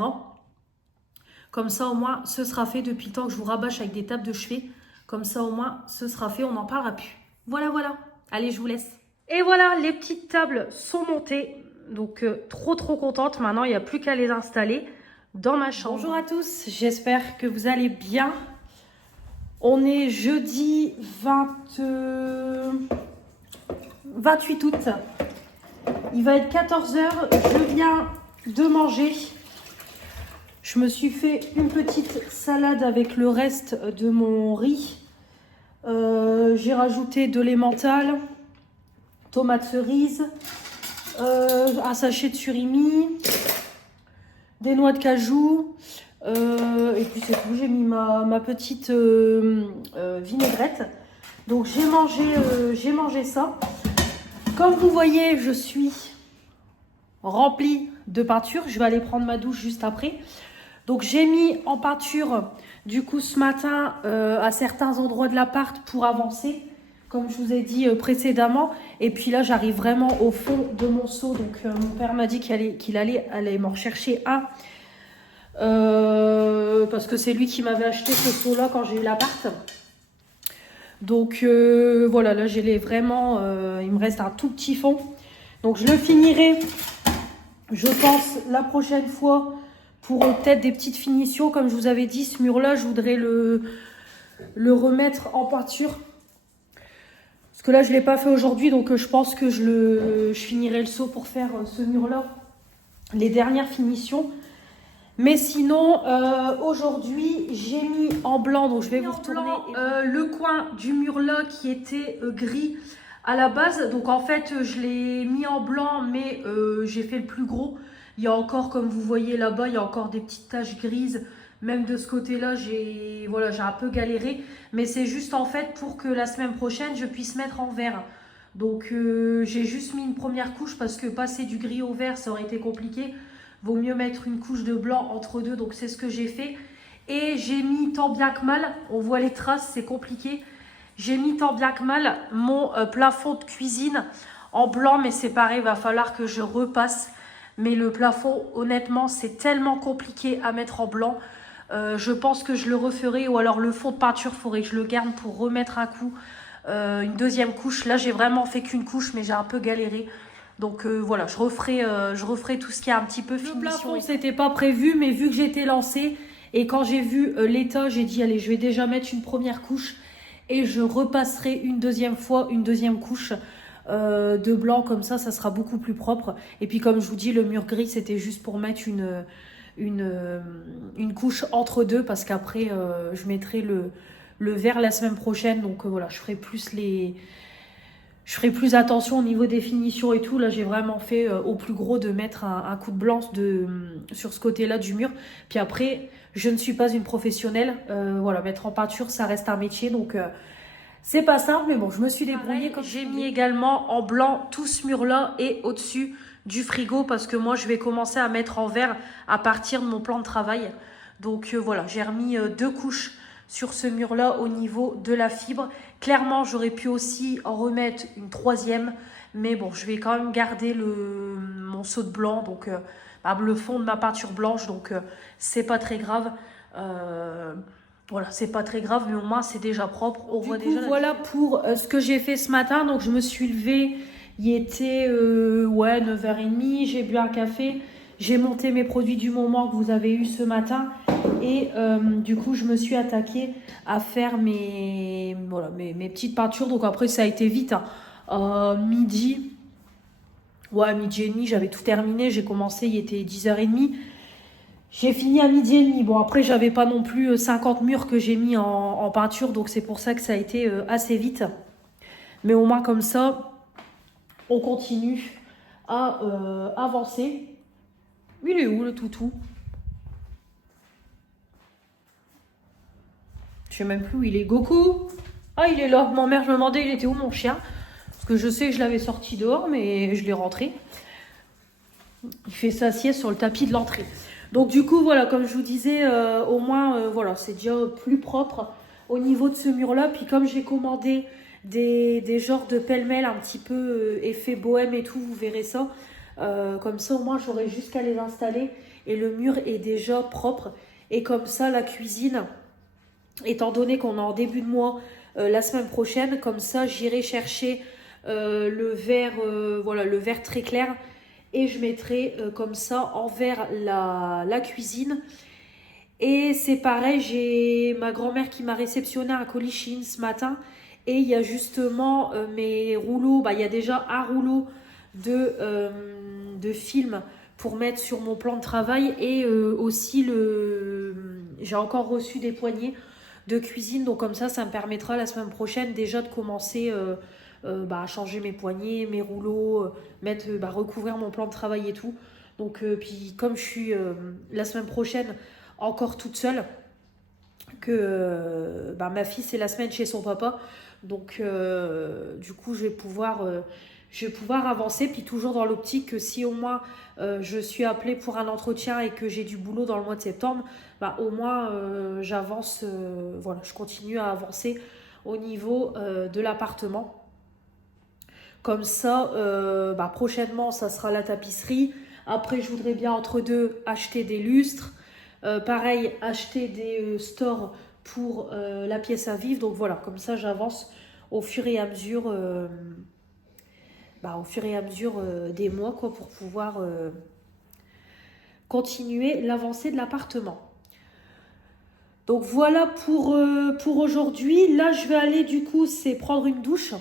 Comme ça, au moins, ce sera fait depuis le temps que je vous rabâche avec des tables de chevet. Comme ça, au moins, ce sera fait, on n'en parlera plus. Voilà, voilà. Allez, je vous laisse. Et voilà, les petites tables sont montées. Donc, trop contente. Maintenant, il n'y a plus qu'à les installer dans ma chambre. Bonjour à tous, j'espère que vous allez bien. On est jeudi 28 août. Il va être 14 h. Je viens de manger. Je me suis fait une petite salade avec le reste de mon riz. J'ai rajouté de l'emmental, tomates cerises, un sachet de surimi, des noix de cajou. Et puis c'est tout, j'ai mis ma petite vinaigrette. Donc j'ai mangé ça. Comme vous voyez, je suis remplie de peinture. Je vais aller prendre ma douche juste après. Donc j'ai mis en peinture du coup ce matin à certains endroits de l'appart pour avancer, comme je vous ai dit précédemment. Et puis là j'arrive vraiment au fond de mon seau. Donc mon père m'a dit qu'il allait aller m'en rechercher un. Parce que c'est lui qui m'avait acheté ce seau là quand j'ai eu l'appart. Donc voilà, là j'ai vraiment il me reste un tout petit fond. Donc je le finirai, je pense, la prochaine fois pour peut-être des petites finitions. Comme je vous avais dit, ce mur là je voudrais le remettre en peinture. Parce que là je ne l'ai pas fait aujourd'hui, donc je pense que je finirai le seau pour faire ce mur là, les dernières finitions. Mais sinon, aujourd'hui, j'ai mis en blanc, donc je vais vous retourner le coin du mur là qui était gris à la base. Donc en fait, je l'ai mis en blanc, mais j'ai fait le plus gros. Il y a encore, comme vous voyez là-bas, il y a encore des petites taches grises. Même de ce côté-là, j'ai un peu galéré. Mais c'est juste en fait pour que la semaine prochaine, je puisse mettre en vert. Donc j'ai juste mis une première couche parce que passer du gris au vert, ça aurait été compliqué. Vaut mieux mettre une couche de blanc entre deux, donc c'est ce que j'ai fait. Et j'ai mis tant bien que mal, on voit les traces, c'est compliqué. J'ai mis tant bien que mal mon plafond de cuisine en blanc, mais c'est pareil, il va falloir que je repasse. Mais le plafond, honnêtement, c'est tellement compliqué à mettre en blanc. Je pense que je le referai, ou alors le fond de peinture, il faudrait que je le garde pour remettre un coup, une deuxième couche. Là, j'ai vraiment fait qu'une couche, mais j'ai un peu galéré. Donc voilà, je referai tout ce qui est un petit peu finition. Le plafond, c'était pas prévu, mais vu que j'étais lancée et quand j'ai vu l'état, j'ai dit allez, je vais déjà mettre une première couche et je repasserai une deuxième fois, une deuxième couche de blanc, comme ça sera beaucoup plus propre. Et puis comme je vous dis, le mur gris, c'était juste pour mettre une couche entre deux, parce qu'après, je mettrai le vert la semaine prochaine. Donc voilà, je ferai plus attention au niveau des finitions et tout. Là, j'ai vraiment fait au plus gros de mettre un coup de blanc sur ce côté-là du mur. Puis après, je ne suis pas une professionnelle. Voilà, mettre en peinture, ça reste un métier. Donc, c'est pas simple. Mais bon, je me suis débrouillée. J'ai mis également en blanc tout ce mur-là et au-dessus du frigo. Parce que moi, je vais commencer à mettre en vert à partir de mon plan de travail. Donc, voilà, j'ai remis 2 couches sur ce mur-là au niveau de la fibre. Clairement, j'aurais pu aussi en remettre une 3e. Mais bon, je vais quand même garder mon seau de blanc. Donc, le fond de ma peinture blanche. Donc, c'est pas très grave. Voilà, c'est pas très grave. Mais au moins, c'est déjà propre. On voit déjà. Voilà pour ce que j'ai fait ce matin. Donc, je me suis levée. Il était 9h30. J'ai bu un café. J'ai monté mes produits du moment que vous avez eu ce matin. Et du coup, je me suis attaquée à faire mes petites peintures. Donc après, ça a été vite. Midi. Ouais, midi et demi, j'avais tout terminé. J'ai commencé, il était 10h30. J'ai fini à midi et demi. Bon, après, j'avais pas non plus 50 murs que j'ai mis en peinture. Donc c'est pour ça que ça a été assez vite. Mais au moins, comme ça, on continue à avancer. Il est où le toutou ? Je sais même plus où il est. Goku! Ah, il est là. Ma mère, je me demandais, il était où mon chien? Parce que je sais que je l'avais sorti dehors, mais je l'ai rentré. Il fait sa sieste sur le tapis de l'entrée. Donc du coup, voilà, comme je vous disais, au moins, voilà, c'est déjà plus propre au niveau de ce mur-là. Puis comme j'ai commandé des genres de pêle-mêle un petit peu effet bohème et tout, vous verrez ça. Comme ça, au moins, j'aurai juste qu'à les installer. Et le mur est déjà propre. Et comme ça, la cuisine, étant donné qu'on est en début de mois, la semaine prochaine, comme ça, j'irai chercher le verre, voilà, le verre très clair. Et je mettrai comme ça en verre la cuisine. Et c'est pareil, j'ai ma grand-mère qui m'a réceptionné un colis Shein ce matin. Et il y a justement mes rouleaux, il y a déjà un rouleau de film pour mettre sur mon plan de travail. Et aussi, j'ai encore reçu des poignées de cuisine. Donc comme ça me permettra la semaine prochaine déjà de commencer à changer mes poignées, mes rouleaux, recouvrir mon plan de travail et tout. Donc puis comme je suis la semaine prochaine encore toute seule, que ma fille c'est la semaine chez son papa, donc du coup je vais pouvoir avancer, puis toujours dans l'optique que si au moins je suis appelée pour un entretien et que j'ai du boulot dans le mois de septembre, au moins j'avance, voilà, je continue à avancer au niveau de l'appartement. Comme ça, prochainement ça sera la tapisserie. Après je voudrais bien entre deux acheter des lustres. Pareil, acheter des stores pour la pièce à vivre. Donc voilà, comme ça j'avance au fur et à mesure, des mois, quoi, pour pouvoir continuer l'avancée de l'appartement. Donc voilà pour aujourd'hui. Là je vais aller du coup, c'est prendre une douche.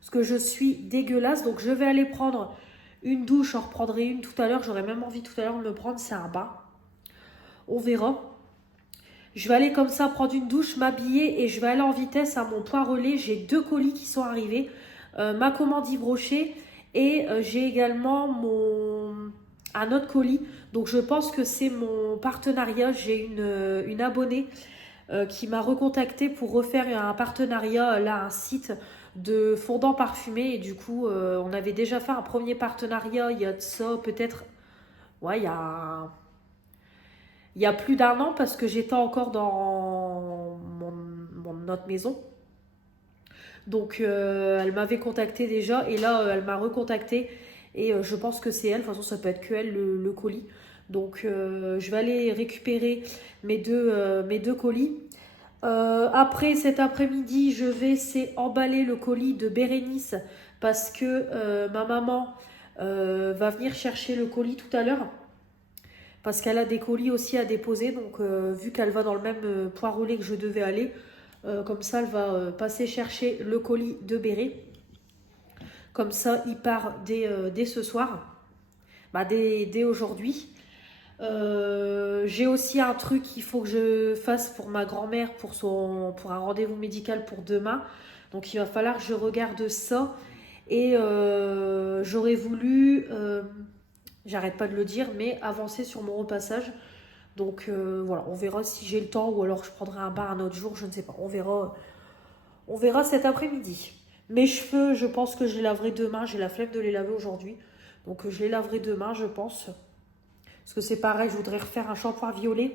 Parce que je suis dégueulasse. Donc je vais aller prendre une douche. J'en reprendrai une tout à l'heure. J'aurais même envie tout à l'heure de me prendre, c'est un bain. On verra. Je vais aller comme ça prendre une douche, m'habiller et je vais aller en vitesse à mon point relais. J'ai 2 colis qui sont arrivés. Ma commande Yves Rocher et j'ai également un autre colis. Donc je pense que c'est mon partenariat. J'ai une abonnée qui m'a recontacté pour refaire un partenariat, là, un site de fondant parfumé. Et du coup, on avait déjà fait un premier partenariat il y a de ça peut-être, ouais, il y a plus d'1 an parce que j'étais encore dans notre maison. Donc elle m'avait contacté déjà et là elle m'a recontacté et je pense que c'est elle. De toute façon ça peut être que elle le colis. Donc je vais aller récupérer mes deux colis. Après cet après-midi je vais emballer le colis de Bérénice parce que ma maman va venir chercher le colis tout à l'heure. Parce qu'elle a des colis aussi à déposer. Donc, vu qu'elle va dans le même point relais que je devais aller, comme ça, elle va passer chercher le colis de Béré. Comme ça, il part dès ce soir. Dès aujourd'hui. J'ai aussi un truc qu'il faut que je fasse pour ma grand-mère pour un rendez-vous médical pour demain. Donc, il va falloir que je regarde ça. Et j'aurais voulu... j'arrête pas de le dire, mais avancer sur mon repassage. Donc voilà, on verra si j'ai le temps ou alors je prendrai un bain un autre jour, je ne sais pas. On verra cet après-midi. Mes cheveux, je pense que je les laverai demain. J'ai la flemme de les laver aujourd'hui. Donc je les laverai demain, je pense. Parce que c'est pareil, je voudrais refaire un shampoing violet.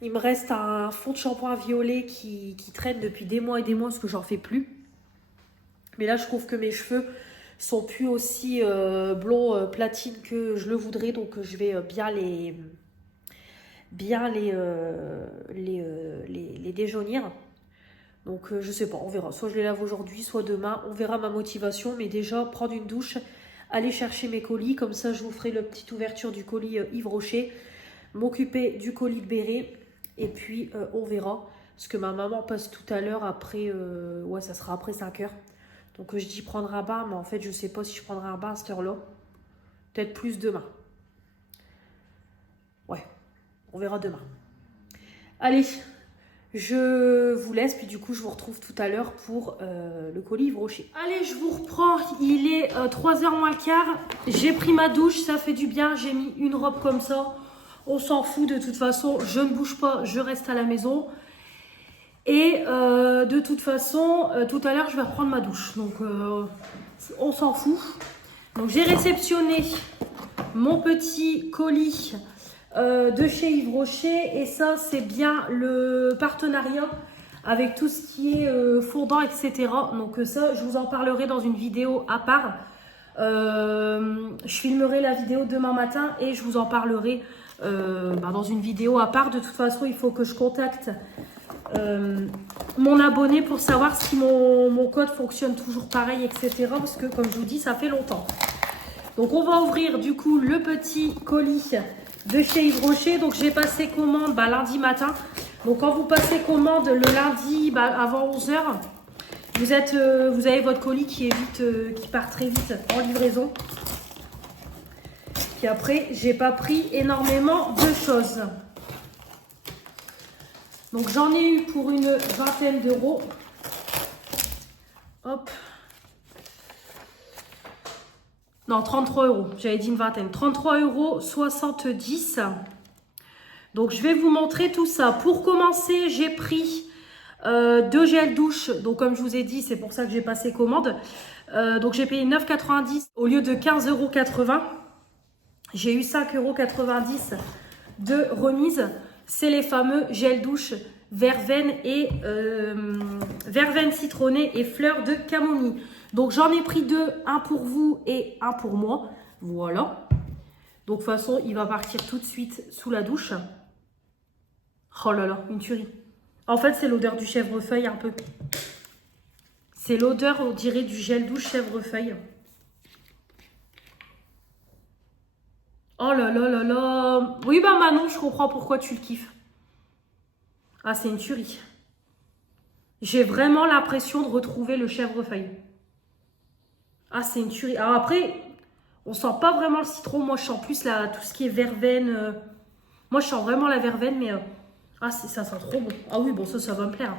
Il me reste un fond de shampoing violet qui traîne depuis des mois et des mois parce que j'en fais plus. Mais là, je trouve que mes cheveux sont plus aussi blond platine que je le voudrais, donc je vais bien les déjaunir. Donc je sais pas, on verra, soit je les lave aujourd'hui, soit demain, on verra ma motivation. Mais déjà prendre une douche, aller chercher mes colis, comme ça je vous ferai la petite ouverture du colis Yves Rocher, m'occuper du colis de Béré et puis on verra, parce que ma maman passe tout à l'heure après, ouais ça sera après 5 heures. Donc je dis prendre un bain, mais en fait je sais pas si je prendrai un bain à cette heure-là. Peut-être plus demain. Ouais, on verra demain. Allez, je vous laisse, puis du coup je vous retrouve tout à l'heure pour le colis Yves Rocher. Allez, je vous reprends, il est 3h moins le quart. J'ai pris ma douche, ça fait du bien, j'ai mis une robe comme ça. On s'en fout de toute façon, je ne bouge pas, je reste à la maison. Et de toute façon, tout à l'heure, je vais reprendre ma douche. Donc, on s'en fout. Donc, j'ai réceptionné mon petit colis de chez Yves Rocher. Et ça, c'est bien le partenariat avec tout ce qui est fondant, etc. Donc, ça, je vous en parlerai dans une vidéo à part. Je filmerai la vidéo demain matin et je vous en parlerai dans une vidéo à part. De toute façon, il faut que je contacte mon abonné pour savoir si mon code fonctionne toujours pareil, etc. Parce que, comme je vous dis, ça fait longtemps. Donc, on va ouvrir du coup le petit colis de chez Yves Rocher. Donc, j'ai passé commande lundi matin. Donc, quand vous passez commande le lundi avant 11 h, vous avez votre colis qui part très vite en livraison. Puis après, j'ai pas pris énormément de choses. Donc, j'en ai eu pour une vingtaine d'euros. Hop. Non, 33 euros. J'avais dit une vingtaine. 33,70 €. Donc, je vais vous montrer tout ça. Pour commencer, j'ai pris 2 gels douche. Donc, comme je vous ai dit, c'est pour ça que j'ai passé commande. Donc, j'ai payé 9,90 € au lieu de 15,80 €. J'ai eu 5,90 € de remise. C'est les fameux gels douche verveine citronnée et fleurs de camomille. Donc, j'en ai pris 2, un pour vous et un pour moi. Voilà. Donc, de toute façon, il va partir tout de suite sous la douche. Oh là là, une tuerie. En fait, c'est l'odeur du chèvrefeuille un peu. C'est l'odeur, on dirait, du gel douche chèvrefeuille. Oh là là là là. Oui, bah Manon, je comprends pourquoi tu le kiffes. Ah, c'est une tuerie. J'ai vraiment l'impression de retrouver le chèvrefeuille. Ah, c'est une tuerie. Alors après, on sent pas vraiment le citron. Moi, je sens plus tout ce qui est verveine. Moi, je sens vraiment la verveine, mais... ah, ça sent trop bon. Ah oui, bon, ça va me plaire.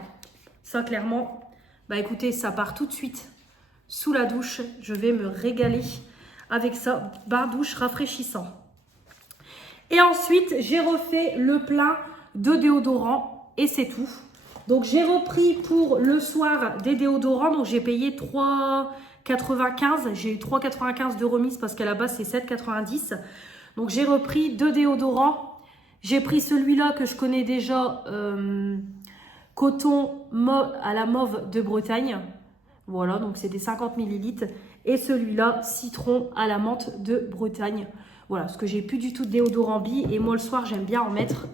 Ça, clairement. Bah écoutez, ça part tout de suite sous la douche. Je vais me régaler avec ça. Bain douche rafraîchissant. Et ensuite, j'ai refait le plein de déodorant et c'est tout. Donc, j'ai repris pour le soir des déodorants. Donc, j'ai payé 3,95 €. J'ai eu 3,95 € de remise parce qu'à la base, c'est 7,90 €. Donc, j'ai repris 2 déodorants. J'ai pris celui-là que je connais déjà, coton à la mauve de Bretagne. Voilà, donc c'est des 50 ml. Et celui-là, citron à la menthe de Bretagne. Voilà, parce que j'ai plus du tout de déodorant bille. Et moi, le soir, j'aime bien en mettre.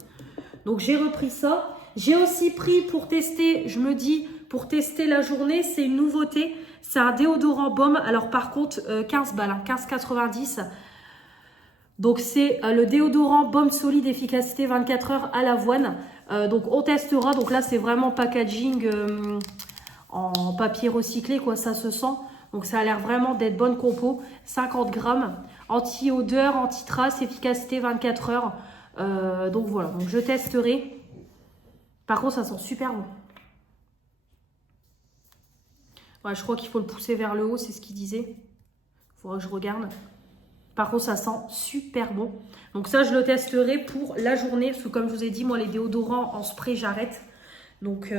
Donc, j'ai repris ça. J'ai aussi pris pour tester, je me dis, pour tester la journée, c'est une nouveauté. C'est un déodorant baume. Alors, par contre, 15 balles, hein, 15,90 €. Donc, c'est le déodorant baume solide, efficacité 24 heures à l'avoine. Donc, on testera. Donc là, c'est vraiment packaging en papier recyclé, quoi. Ça se sent. Donc, ça a l'air vraiment d'être bonne compo. 50 grammes. Anti-odeur, anti-trace, efficacité 24 heures. Donc, voilà. Donc, je testerai. Par contre, ça sent super bon. Ouais, je crois qu'il faut le pousser vers le haut. C'est ce qu'il disait. Il faudra que je regarde. Par contre, ça sent super bon. Donc ça, je le testerai pour la journée. Parce que comme je vous ai dit, moi, les déodorants en spray, j'arrête. Donc,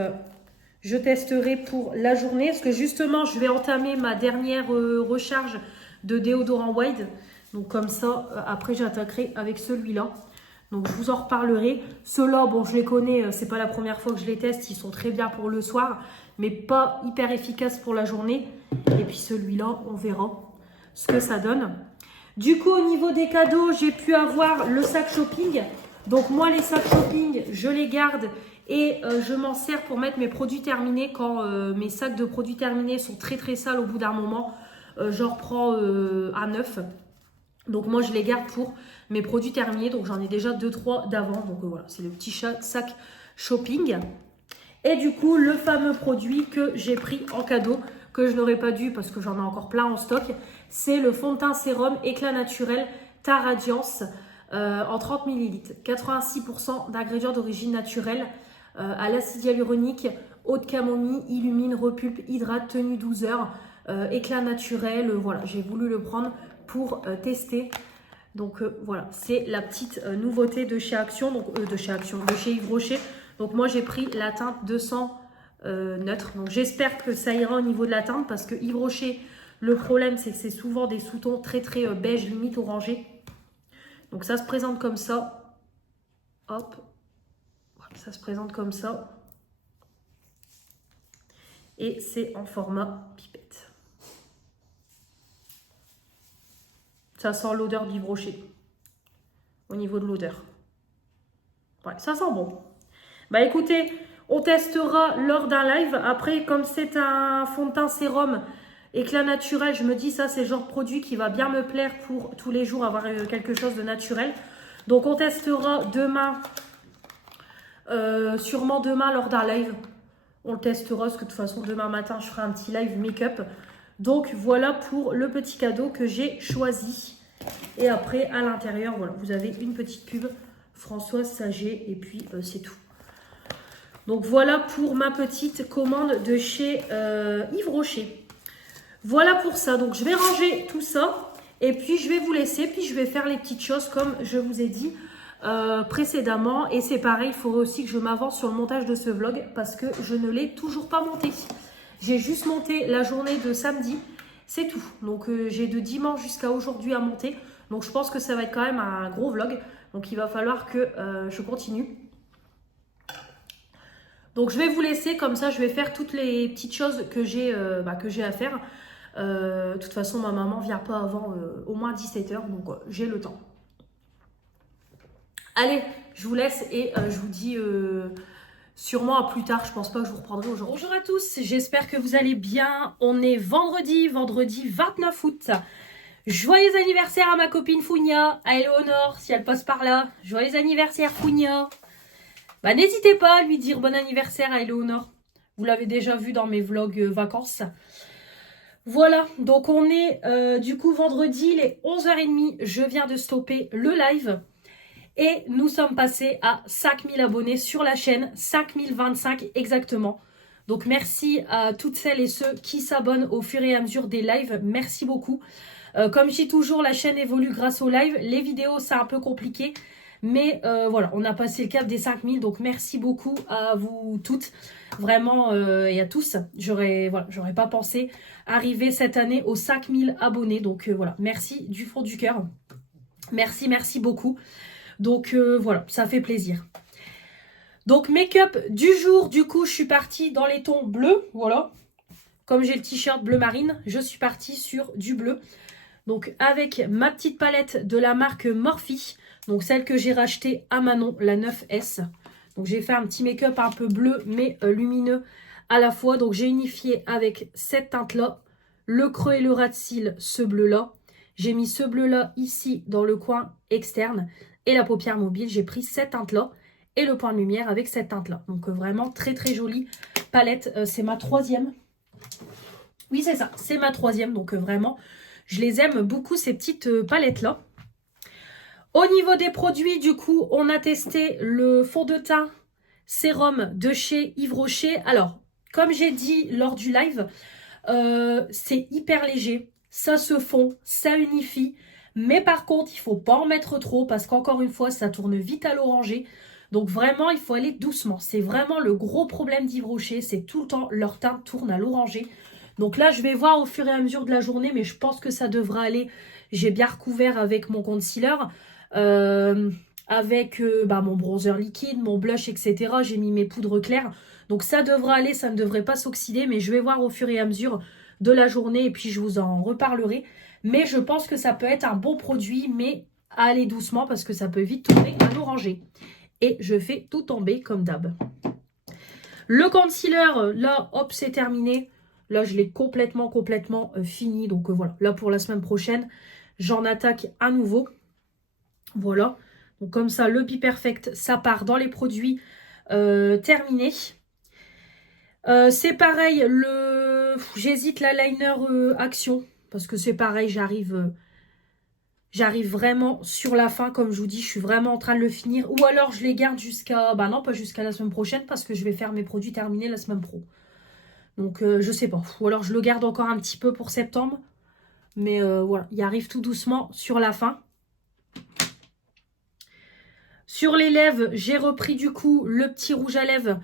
je testerai pour la journée. Parce que justement, je vais entamer ma dernière recharge de déodorant Wild. Donc comme ça, après, j'attaquerai avec celui-là. Donc, je vous en reparlerai. Ceux-là, bon, je les connais. C'est pas la première fois que je les teste. Ils sont très bien pour le soir. Mais pas hyper efficaces pour la journée. Et puis celui-là, on verra ce que ça donne. Du coup, au niveau des cadeaux, j'ai pu avoir le sac shopping. Donc moi, les sacs shopping, je les garde et je m'en sers pour mettre mes produits terminés. Quand mes sacs de produits terminés sont très très sales au bout d'un moment, j'en reprends un neuf. Donc moi, je les garde pour mes produits terminés. Donc j'en ai déjà 2-3 d'avant. Donc voilà, c'est le petit sac shopping. Et du coup, le fameux produit que j'ai pris en cadeau, que je n'aurais pas dû parce que j'en ai encore plein en stock, c'est le fond de teint sérum éclat naturel Ta Radiance en 30 ml. 86% d'ingrédients d'origine naturelle, à l'acide hyaluronique, eau de camomille, illumine, repulpe, hydrate, tenue 12 heures, éclat naturel. Voilà, j'ai voulu le prendre pour tester. Donc voilà, c'est la petite nouveauté de chez Action, donc de chez Yves Rocher. Donc moi j'ai pris la teinte 200 neutre. Donc j'espère que ça ira au niveau de la teinte parce que Yves Rocher, le problème c'est que c'est souvent des sous-tons très très beige, limite orangé. Donc ça se présente comme ça. Hop. Ça se présente comme ça. Et c'est en format pipette. Ça sent l'odeur d'Yves Rocher. Au niveau de l'odeur. Ouais, ça sent bon. Bah écoutez, on testera lors d'un live. Après, comme c'est un fond de teint sérum éclat naturel, je me dis ça c'est le genre de produit qui va bien me plaire pour tous les jours avoir quelque chose de naturel. Donc on testera demain, sûrement demain lors d'un live. On le testera parce que de toute façon demain matin je ferai un petit live make-up. Donc voilà pour le petit cadeau que j'ai choisi. Et après à l'intérieur, voilà, vous avez une petite pub Françoise Saget et puis c'est tout. Donc voilà pour ma petite commande de chez Yves Rocher. Voilà pour ça. Donc je vais ranger tout ça et puis je vais vous laisser. Puis je vais faire les petites choses comme je vous ai dit précédemment. Et c'est pareil, il faudrait aussi que je m'avance sur le montage de ce vlog parce que je ne l'ai toujours pas monté. J'ai juste monté la journée de samedi. C'est tout. Donc j'ai de dimanche jusqu'à aujourd'hui à monter. Donc je pense que ça va être quand même un gros vlog. Donc il va falloir que je continue. Donc je vais vous laisser, comme ça je vais faire toutes les petites choses que j'ai à faire. De toute façon ma maman ne vient pas avant au moins 17 h, donc j'ai le temps. Allez, je vous laisse et je vous dis sûrement à plus tard, je pense pas que je vous reprendrai aujourd'hui. Bonjour à tous, j'espère que vous allez bien. On est vendredi 29 août. Joyeux anniversaire à ma copine Founia, à Eleonore, si elle passe par là. Joyeux anniversaire Founia. Bah, n'hésitez pas à lui dire bon anniversaire à Eleonore. Vous l'avez déjà vu dans mes vlogs vacances. Voilà, donc on est du coup vendredi, il est 11h30. Je viens de stopper le live. Et nous sommes passés à 5000 abonnés sur la chaîne. 5025 exactement. Donc merci à toutes celles et ceux qui s'abonnent au fur et à mesure des lives. Merci beaucoup. Comme je dis toujours, la chaîne évolue grâce aux lives. Les vidéos, c'est un peu compliqué. Mais voilà, on a passé le cap des 5000, donc merci beaucoup à vous toutes, vraiment, et à tous. J'aurais pas pensé arriver cette année aux 5000 abonnés, donc voilà, merci du fond du cœur. Merci beaucoup. Donc voilà, ça fait plaisir. Donc make-up du jour, du coup, je suis partie dans les tons bleus, voilà. Comme j'ai le t-shirt bleu marine, je suis partie sur du bleu. Donc avec ma petite palette de la marque Morphe. Donc celle que j'ai rachetée à Manon, la 9S. Donc j'ai fait un petit make-up un peu bleu mais lumineux à la fois. Donc j'ai unifié avec cette teinte-là, le creux et le ras de cils, ce bleu-là. J'ai mis ce bleu-là ici dans le coin externe. Et la paupière mobile, j'ai pris cette teinte-là et le point de lumière avec cette teinte-là. Donc vraiment très jolie palette. C'est ma 3e. Oui c'est ça, c'est ma 3e. Donc vraiment, je les aime beaucoup ces petites palettes-là. Au niveau des produits, du coup, on a testé le fond de teint sérum de chez Yves Rocher. Alors, comme j'ai dit lors du live, c'est hyper léger. Ça se fond, ça unifie. Mais par contre, il ne faut pas en mettre trop parce qu'encore une fois, ça tourne vite à l'oranger. Donc vraiment, il faut aller doucement. C'est vraiment le gros problème d'Yves Rocher. C'est tout le temps, leur teint tourne à l'oranger. Donc là, je vais voir au fur et à mesure de la journée, mais je pense que ça devra aller. J'ai bien recouvert avec mon concealer. Avec mon bronzer liquide, mon blush, etc. J'ai mis mes poudres claires. Donc ça devra aller, ça ne devrait pas s'oxyder. Mais je vais voir au fur et à mesure de la journée. Et puis je vous en reparlerai. Mais je pense que ça peut être un bon produit. Mais allez doucement parce que ça peut vite tomber à l'oranger. Et je fais tout tomber comme d'hab. Le concealer, là, hop, c'est terminé. Là, je l'ai complètement fini. Donc voilà, là pour la semaine prochaine, j'en attaque à nouveau. Voilà, donc comme ça, le Be Perfect, ça part dans les produits terminés. C'est pareil, j'hésite l'eyeliner Action, parce que c'est pareil, j'arrive vraiment sur la fin, comme je vous dis, je suis vraiment en train de le finir. Ou alors je les garde jusqu'à, non, pas jusqu'à la semaine prochaine, parce que je vais faire mes produits terminés la semaine pro. Donc je sais pas, ou alors je le garde encore un petit peu pour septembre. Mais voilà, il arrive tout doucement sur la fin. Sur les lèvres, j'ai repris du coup le petit rouge à lèvres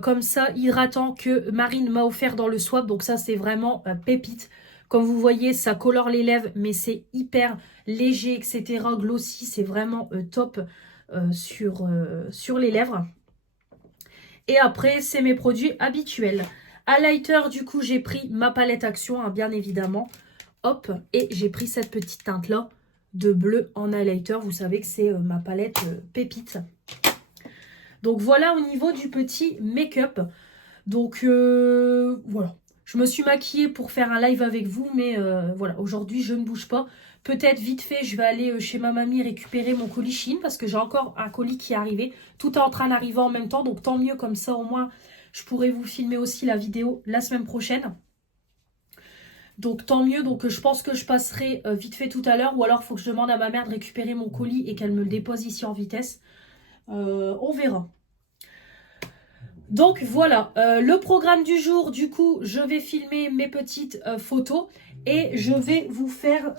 comme ça, hydratant que Marine m'a offert dans le swap. Donc ça, c'est vraiment pépite. Comme vous voyez, ça colore les lèvres, mais c'est hyper léger, etc. Glossy, c'est vraiment top sur les lèvres. Et après, c'est mes produits habituels. Highlighter, du coup, j'ai pris ma palette Action, hein, bien évidemment. Hop, et j'ai pris cette petite teinte-là de bleu en highlighter. Vous savez que c'est ma palette pépite. Donc voilà au niveau du petit make-up. Donc voilà. Je me suis maquillée pour faire un live avec vous, mais voilà, aujourd'hui je ne bouge pas. Peut-être vite fait, je vais aller chez ma mamie récupérer mon colis Chine parce que j'ai encore un colis qui est arrivé. Tout est en train d'arriver en même temps, donc tant mieux, comme ça au moins je pourrai vous filmer aussi la vidéo la semaine prochaine. Donc tant mieux, donc je pense que je passerai vite fait tout à l'heure, ou alors il faut que je demande à ma mère de récupérer mon colis et qu'elle me le dépose ici en vitesse. On verra. Donc voilà, le programme du jour, du coup, je vais filmer mes petites photos et je vais vous faire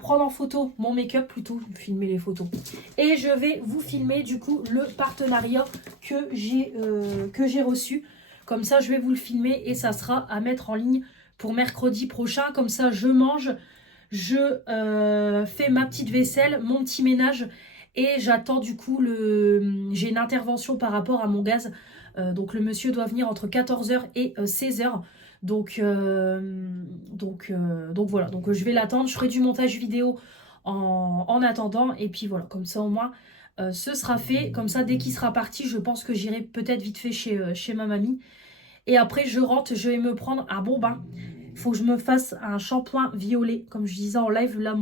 prendre en photo mon make-up, plutôt filmer les photos. Et je vais vous filmer du coup le partenariat que j'ai reçu. Comme ça, je vais vous le filmer et ça sera à mettre en ligne pour mercredi prochain. Comme ça, je mange, je fais ma petite vaisselle, mon petit ménage et j'attends du coup j'ai une intervention par rapport à mon gaz. Donc le monsieur doit venir entre 14h et 16h. Donc voilà, donc je vais l'attendre. Je ferai du montage vidéo en attendant. Et puis voilà, comme ça au moins ce sera fait. Comme ça, dès qu'il sera parti, je pense que j'irai peut-être vite fait chez ma mamie. Et après, je rentre, je vais me prendre un bon bain. Il faut que je me fasse un shampoing violet. Comme je disais en live, là,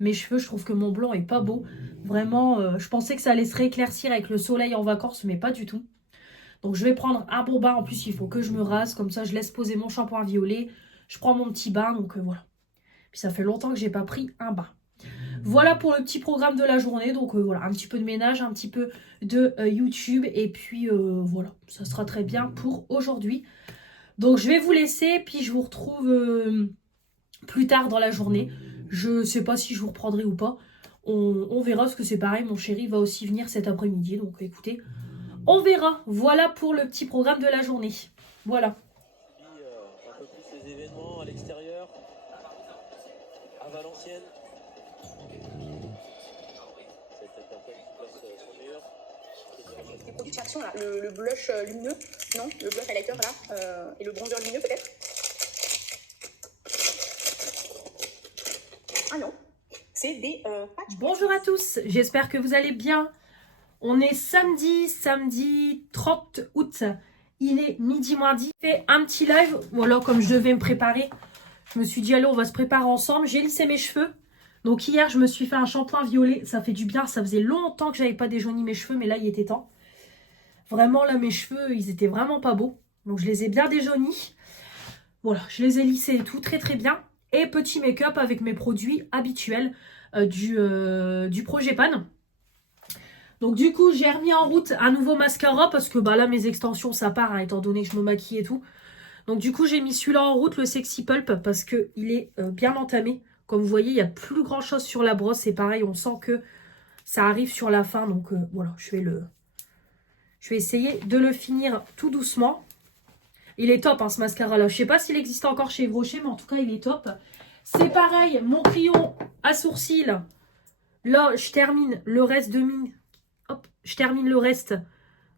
mes cheveux, je trouve que mon blond est pas beau. Vraiment, je pensais que ça allait se rééclaircir avec le soleil en vacances, mais pas du tout. Donc je vais prendre un bon bain. En plus, il faut que je me rase. Comme ça, je laisse poser mon shampoing violet. Je prends mon petit bain. Donc voilà. Puis ça fait longtemps que j'ai pas pris un bain. Voilà pour le petit programme de la journée. Donc voilà, un petit peu de ménage, un petit peu de YouTube. Et puis voilà, ça sera très bien pour aujourd'hui. Donc je vais vous laisser. Puis je vous retrouve plus tard dans la journée. Je sais pas si je vous reprendrai ou pas. On verra parce que c'est pareil. Mon chéri va aussi venir cet après-midi. Donc écoutez... On verra. Voilà pour le petit programme de la journée. Voilà. Un peu plus les événements à l'extérieur, à Valenciennes. Cette personne qui place son mur. Les produits de Chersion, là, le blush lumineux, non, le blush highlighter là, et le bronzer lumineux peut-être. Ah non, c'est des patchs. Bonjour à tous, j'espère que vous allez bien. On est samedi 30 août, il est midi moins 10. Je fais un petit live, voilà, comme je devais me préparer. Je me suis dit, allez, on va se préparer ensemble. J'ai lissé mes cheveux. Donc hier, je me suis fait un shampoing violet, ça fait du bien. Ça faisait longtemps que j'avais pas déjauni mes cheveux, mais là, il était temps. Vraiment, là, mes cheveux, ils étaient vraiment pas beaux. Donc je les ai bien déjaunis. Voilà, je les ai lissés et tout, très très bien. Et petit make-up avec mes produits habituels du Projet Pan. Donc du coup, j'ai remis en route un nouveau mascara parce que bah là, mes extensions, ça part, hein, étant donné que je me maquille et tout. Donc du coup, j'ai mis celui-là en route, le Sexy Pulp, parce qu'il est bien entamé. Comme vous voyez, il n'y a plus grand chose sur la brosse. C'est pareil, on sent que ça arrive sur la fin. Donc voilà, je vais essayer de le finir tout doucement. Il est top, hein, ce mascara-là. Je ne sais pas s'il existe encore chez Yves Rocher, mais en tout cas, il est top. C'est pareil, mon crayon à sourcils. Là, je termine le reste de mine. Hop, je termine le reste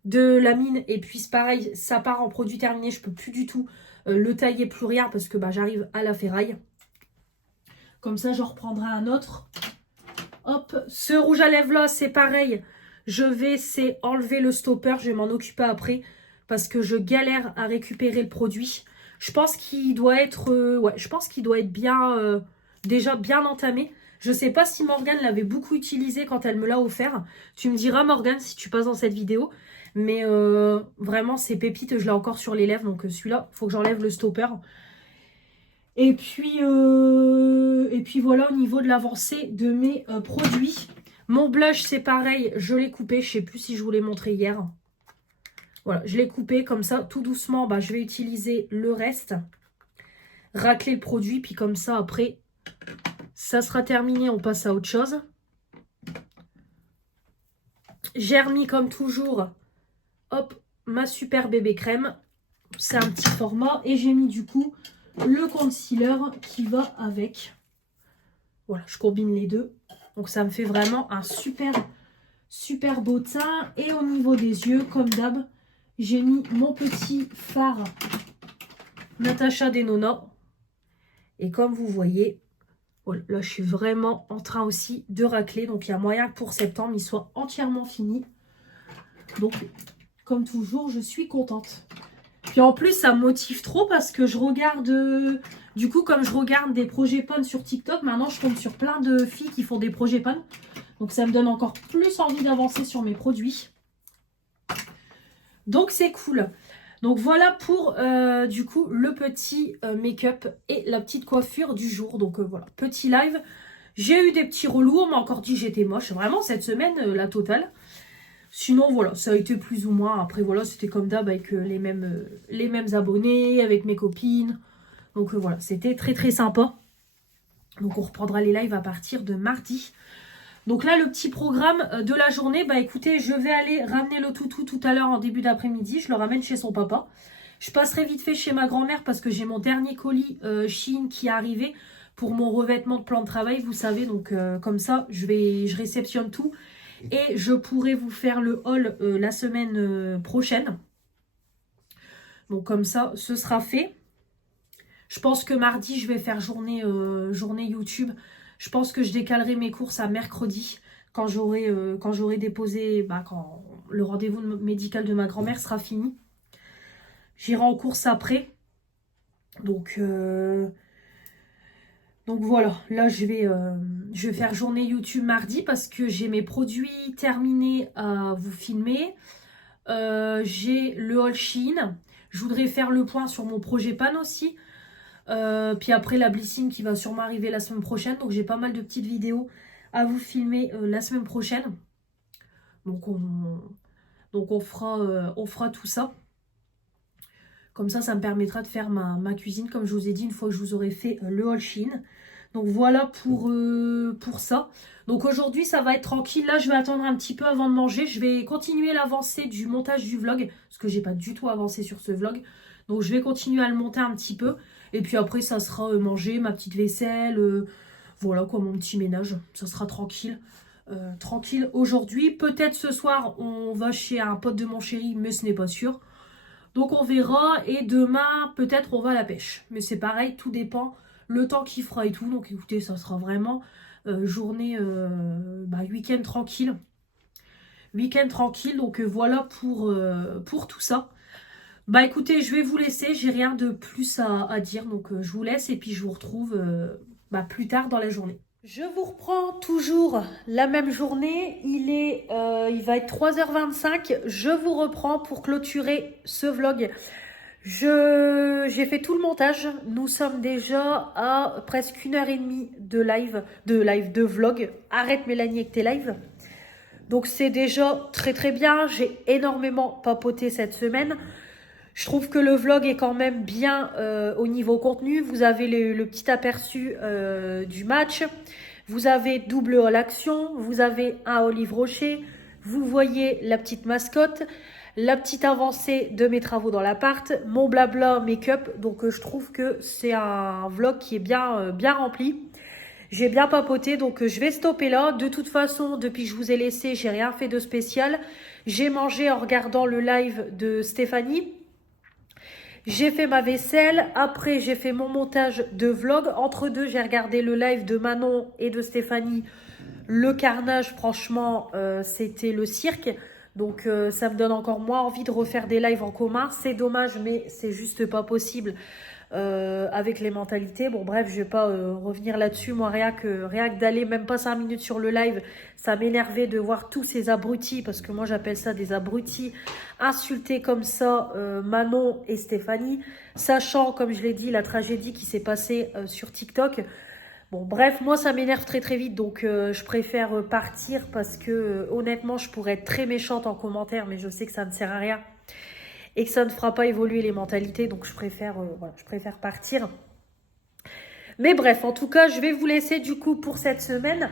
de la mine. Et puis, c'est pareil, ça part en produit terminé. Je ne peux plus du tout le tailler, plus rien, parce que bah, j'arrive à la ferraille. Comme ça, j'en reprendrai un autre. Hop, ce rouge à lèvres là, c'est pareil. Je vais enlever le stopper. Je vais m'en occuper après parce que je galère à récupérer le produit. Je pense qu'il doit être, je pense qu'il doit être bien, déjà bien entamé. Je sais pas si Morgane l'avait beaucoup utilisé quand elle me l'a offert. Tu me diras, Morgane, si tu passes dans cette vidéo. Mais vraiment, c'est pépite. Je l'ai encore sur les lèvres. Donc celui-là, il faut que j'enlève le stopper. Et puis voilà, au niveau de l'avancée de mes produits. Mon blush, c'est pareil. Je l'ai coupé. Je sais plus si je vous l'ai montré hier. Voilà, je l'ai coupé comme ça. Tout doucement, bah, je vais utiliser le reste. Racler le produit. Puis comme ça, après, ça sera terminé. On passe à autre chose. J'ai remis comme toujours, hop, ma super bébé crème. C'est un petit format. Et j'ai mis du coup le concealer qui va avec. Voilà, je combine les deux. Donc ça me fait vraiment un super beau teint. Et au niveau des yeux, comme d'hab, j'ai mis mon petit fard Natasha Denona. Et comme vous voyez, voilà, là je suis vraiment en train aussi de racler. Donc il y a moyen que pour septembre, il soit entièrement fini. Donc, comme toujours, je suis contente. Puis en plus, ça me motive trop parce que je regarde... du coup, comme je regarde des projets PON sur TikTok, maintenant, je tombe sur plein de filles qui font des projets PON. Donc, ça me donne encore plus envie d'avancer sur mes produits. Donc, c'est cool. Donc, voilà pour, du coup, le petit make-up et la petite coiffure du jour. Donc, voilà, petit live. J'ai eu des petits relous. On m'a encore dit que j'étais moche. Vraiment, cette semaine, la totale. Sinon, voilà, ça a été plus ou moins. Après, voilà, c'était comme d'hab avec les mêmes abonnés, avec mes copines. Donc, voilà, c'était très, très sympa. Donc, on reprendra les lives à partir de mardi. Donc là, le petit programme de la journée, bah écoutez, je vais aller ramener le toutou tout à l'heure en début d'après-midi. Je le ramène chez son papa. Je passerai vite fait chez ma grand-mère parce que j'ai mon dernier colis Shein qui est arrivé pour mon revêtement de plan de travail, vous savez. Donc, comme ça, je réceptionne tout. Et je pourrai vous faire le haul la semaine prochaine. Donc comme ça, ce sera fait. Je pense que mardi, je vais faire journée YouTube. Je pense que je décalerai mes courses à mercredi. Quand j'aurai déposé, quand le rendez-vous médical de ma grand-mère sera fini. J'irai en course après. Donc voilà, là je vais faire journée YouTube mardi parce que j'ai mes produits terminés à vous filmer. J'ai le haul Shein. Je voudrais faire le point sur mon projet PAN aussi. Puis après la Blycine qui va sûrement arriver la semaine prochaine. Donc j'ai pas mal de petites vidéos à vous filmer la semaine prochaine. Donc on fera tout ça. Comme ça me permettra de faire ma cuisine, comme je vous ai dit, une fois que je vous aurai fait le haul Shein. Donc voilà pour ça. Donc aujourd'hui, ça va être tranquille. Là, je vais attendre un petit peu avant de manger. Je vais continuer l'avancée du montage du vlog, parce que j'ai pas du tout avancé sur ce vlog. Donc je vais continuer à le monter un petit peu. Et puis après, ça sera manger, ma petite vaisselle. Voilà quoi, mon petit ménage. Ça sera tranquille. Tranquille aujourd'hui. Peut-être ce soir, on va chez un pote de mon chéri, mais ce n'est pas sûr. Donc on verra et demain peut-être on va à la pêche. Mais c'est pareil, tout dépend le temps qu'il fera et tout. Donc écoutez, ça sera vraiment journée, week-end tranquille. Week-end tranquille, donc voilà pour tout ça. Bah écoutez, je vais vous laisser, j'ai rien de plus à dire. Donc je vous laisse et puis je vous retrouve plus tard dans la journée. Je vous reprends toujours la même journée, il va être 3h25, je vous reprends pour clôturer ce vlog. J'ai fait tout le montage, nous sommes déjà à presque 1h30 de vlog. Arrête Mélanie avec tes lives. Donc c'est déjà très très bien, j'ai énormément papoté cette semaine. Je trouve que le vlog est quand même bien au niveau contenu. Vous avez le petit aperçu du match. Vous avez double haul action. Vous avez un Olive Rocher. Vous voyez la petite mascotte. La petite avancée de mes travaux dans l'appart. Mon blabla make-up. Donc je trouve que c'est un vlog qui est bien rempli. J'ai bien papoté, donc je vais stopper là. De toute façon, depuis que je vous ai laissé, j'ai rien fait de spécial. J'ai mangé en regardant le live de Stéphanie. J'ai fait ma vaisselle, après j'ai fait mon montage de vlog. Entre deux, j'ai regardé le live de Manon et de Stéphanie. Le carnage, franchement, c'était le cirque. Donc ça me donne encore moins envie de refaire des lives en commun. C'est dommage, mais c'est juste pas possible avec les mentalités. Bon bref, je vais pas revenir là-dessus. Moi, rien que d'aller même pas 5 minutes sur le live, ça m'énervait de voir tous ces abrutis, parce que moi j'appelle ça des abrutis, insulter comme ça Manon et Stéphanie, sachant, comme je l'ai dit, la tragédie qui s'est passée sur TikTok. Bon bref, moi ça m'énerve très très vite, donc je préfère partir parce que honnêtement je pourrais être très méchante en commentaire, mais je sais que ça ne sert à rien et que ça ne fera pas évoluer les mentalités, donc je préfère partir. Mais bref, en tout cas, je vais vous laisser du coup pour cette semaine.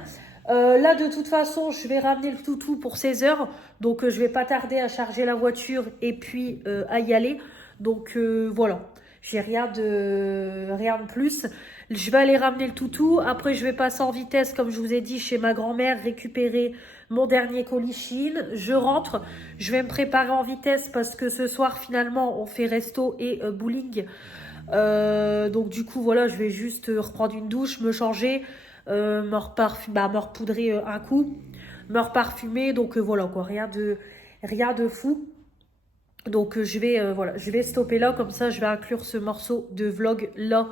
Là, de toute façon, je vais ramener le toutou pour 16h, donc je vais pas tarder à charger la voiture et puis à y aller. Donc voilà, j'ai rien de plus. Je vais aller ramener le toutou. Après, je vais passer en vitesse, comme je vous ai dit, chez ma grand-mère, récupérer mon dernier colis Shein. Je rentre. Je vais me préparer en vitesse parce que ce soir, finalement, on fait resto et bowling. Donc, du coup, voilà, je vais juste reprendre une douche, me changer, me repoudrer un coup, me reparfumer. Donc, voilà, quoi. Rien Rien de fou. Donc je vais stopper là, comme ça je vais inclure ce morceau de vlog là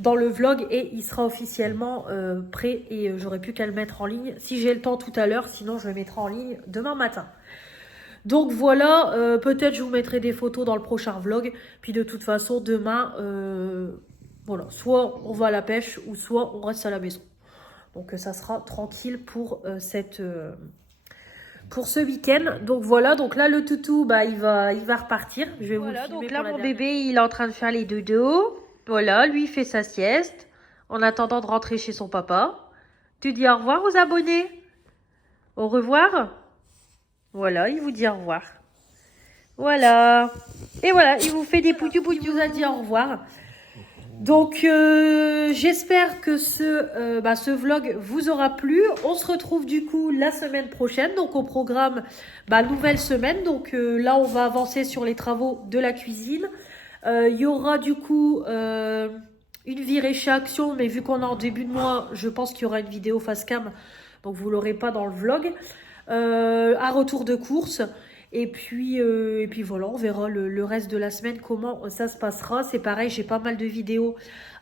dans le vlog et il sera officiellement prêt et j'aurai plus qu'à le mettre en ligne si j'ai le temps tout à l'heure, sinon je le mettrai en ligne demain matin. Donc voilà, peut-être je vous mettrai des photos dans le prochain vlog, puis de toute façon demain, voilà, soit on va à la pêche ou soit on reste à la maison. Donc ça sera tranquille pour pour ce week-end. Donc voilà, donc là le toutou, bah il va repartir. Je vais vous le filmer. Donc là mon bébé, il est en train de faire les dodos. Voilà, lui il fait sa sieste en attendant de rentrer chez son papa. Tu dis au revoir aux abonnés. Au revoir. Voilà, il vous dit au revoir. Voilà. Et voilà, il vous fait des poutou poutou. Il vous a dit au revoir. Donc j'espère que ce vlog vous aura plu. On se retrouve du coup la semaine prochaine. Donc au programme, nouvelle semaine. Donc là on va avancer sur les travaux de la cuisine. Il y aura du coup une virée chez Action. Mais vu qu'on est en début de mois, je pense qu'il y aura une vidéo face cam. Donc vous l'aurez pas dans le vlog. Un retour de course. Et puis voilà, on verra le reste de la semaine comment ça se passera. C'est pareil, j'ai pas mal de vidéos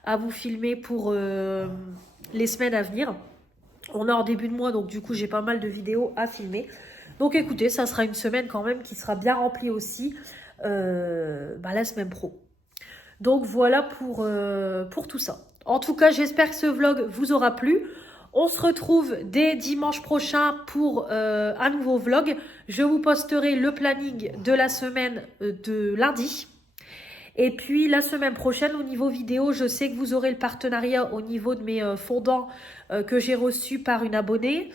à vous filmer pour les semaines à venir. On est en début de mois, donc du coup, j'ai pas mal de vidéos à filmer. Donc écoutez, ça sera une semaine quand même qui sera bien remplie aussi la semaine pro. Donc voilà pour tout ça. En tout cas, j'espère que ce vlog vous aura plu. On se retrouve dès dimanche prochain pour un nouveau vlog. Je vous posterai le planning de la semaine de lundi. Et puis la semaine prochaine, au niveau vidéo, je sais que vous aurez le partenariat au niveau de mes fondants que j'ai reçus par une abonnée.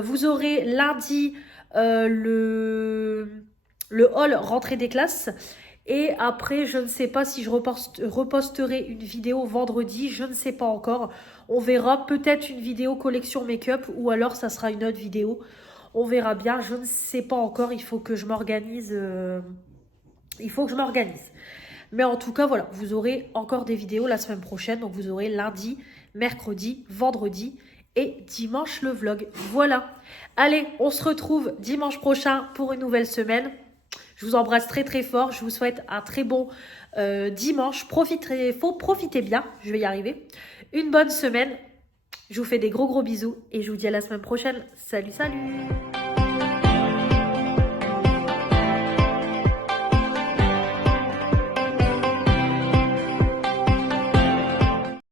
Vous aurez lundi le haul rentrée des classes. Et après, je ne sais pas si je reposterai une vidéo vendredi, je ne sais pas encore. On verra, peut-être une vidéo collection make-up ou alors ça sera une autre vidéo. On verra bien, je ne sais pas encore, il faut que je m'organise. Mais en tout cas, voilà, vous aurez encore des vidéos la semaine prochaine. Donc vous aurez lundi, mercredi, vendredi et dimanche le vlog. Voilà. Allez, on se retrouve dimanche prochain pour une nouvelle semaine. Je vous embrasse très très fort. Je vous souhaite un très bon dimanche. Profitez bien. Je vais y arriver. Une bonne semaine. Je vous fais des gros bisous. Et je vous dis à la semaine prochaine. Salut, salut!